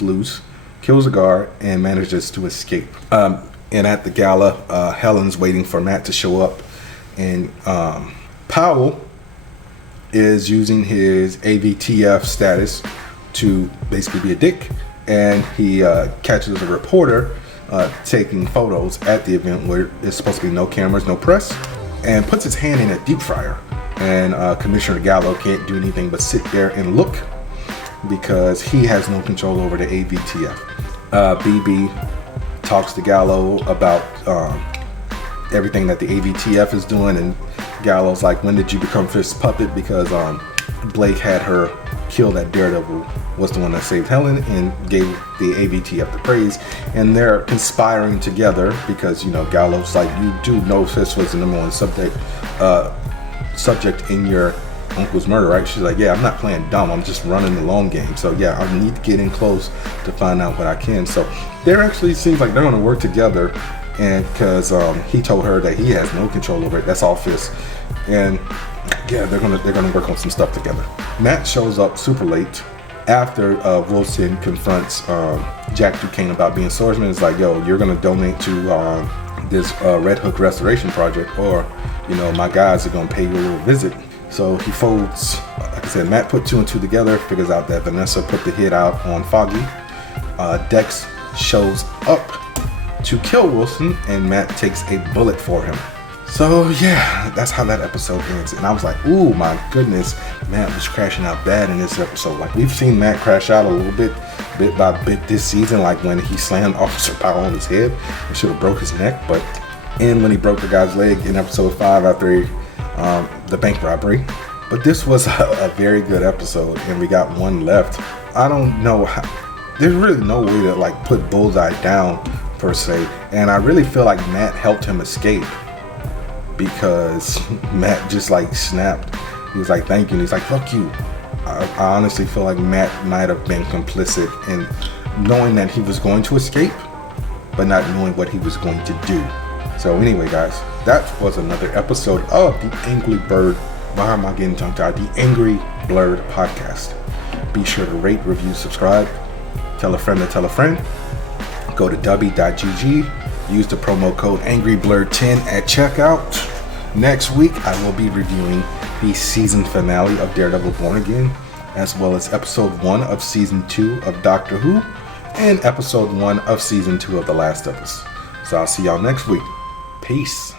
loose, kills a guard, and manages to escape. And at the gala, Helen's waiting for Matt to show up. And Powell is using his AVTF status to basically be a dick. And he catches a reporter taking photos at the event where there's supposed to be no cameras, no press, and puts his hand in a deep fryer. And Commissioner Gallo can't do anything but sit there and look because he has no control over the AVTF. BB talks to Gallo about everything that the AVTF is doing, and Gallo's like, when did you become Fist's puppet? Because Blake had her kill that Daredevil, was the one that saved Helen and gave the AVTF the praise. And they're conspiring together because, you know, Gallo's like, you do know Fist was the number one subject in your uncle's murder, right? She's like, yeah, I'm not playing dumb, I'm just running the long game. So yeah, I need to get in close to find out what I can. So there actually seems like they're going to work together, and because he told her that he has no control over it, that's all Fist. And yeah, they're gonna work on some stuff together. Matt shows up super late after Wilson confronts Jack Duquesne about being swordsman. It's like, yo, you're gonna donate to this Red Hook restoration project, or you know, my guys are gonna pay you a little visit. So he folds. Like I said, Matt put 2 and 2 together, figures out that Vanessa put the hit out on Foggy. Dex shows up to kill Wilson, and Matt takes a bullet for him. So yeah, that's how that episode ends. And I was like, ooh, my goodness, Matt was crashing out bad in this episode. Like, we've seen Matt crash out a little bit by bit this season, like when he slammed Officer Powell on his head and should have broke his neck. And when he broke the guy's leg in episode 5 after the bank robbery. But this was a very good episode, and we got one left. I don't know how, there's really no way to like put Bullseye down per se, and I really feel like Matt helped him escape, because Matt just like snapped. He was like, thank you, and he's like, fuck you. I honestly feel like Matt might have been complicit in knowing that he was going to escape, but not knowing what he was going to do. So anyway, guys, that was another episode of the Angry Blerd. Why am I getting tongue-tied? The Angry Blerd podcast. Be sure to rate, review, subscribe. Tell a friend to tell a friend. Go to w.gg. Use the promo code AngryBlerd10 at checkout. Next week, I will be reviewing the season finale of Daredevil Born Again, as well as episode 1 of season 2 of Doctor Who, and episode 1 of season 2 of The Last of Us. So I'll see y'all next week. Peace.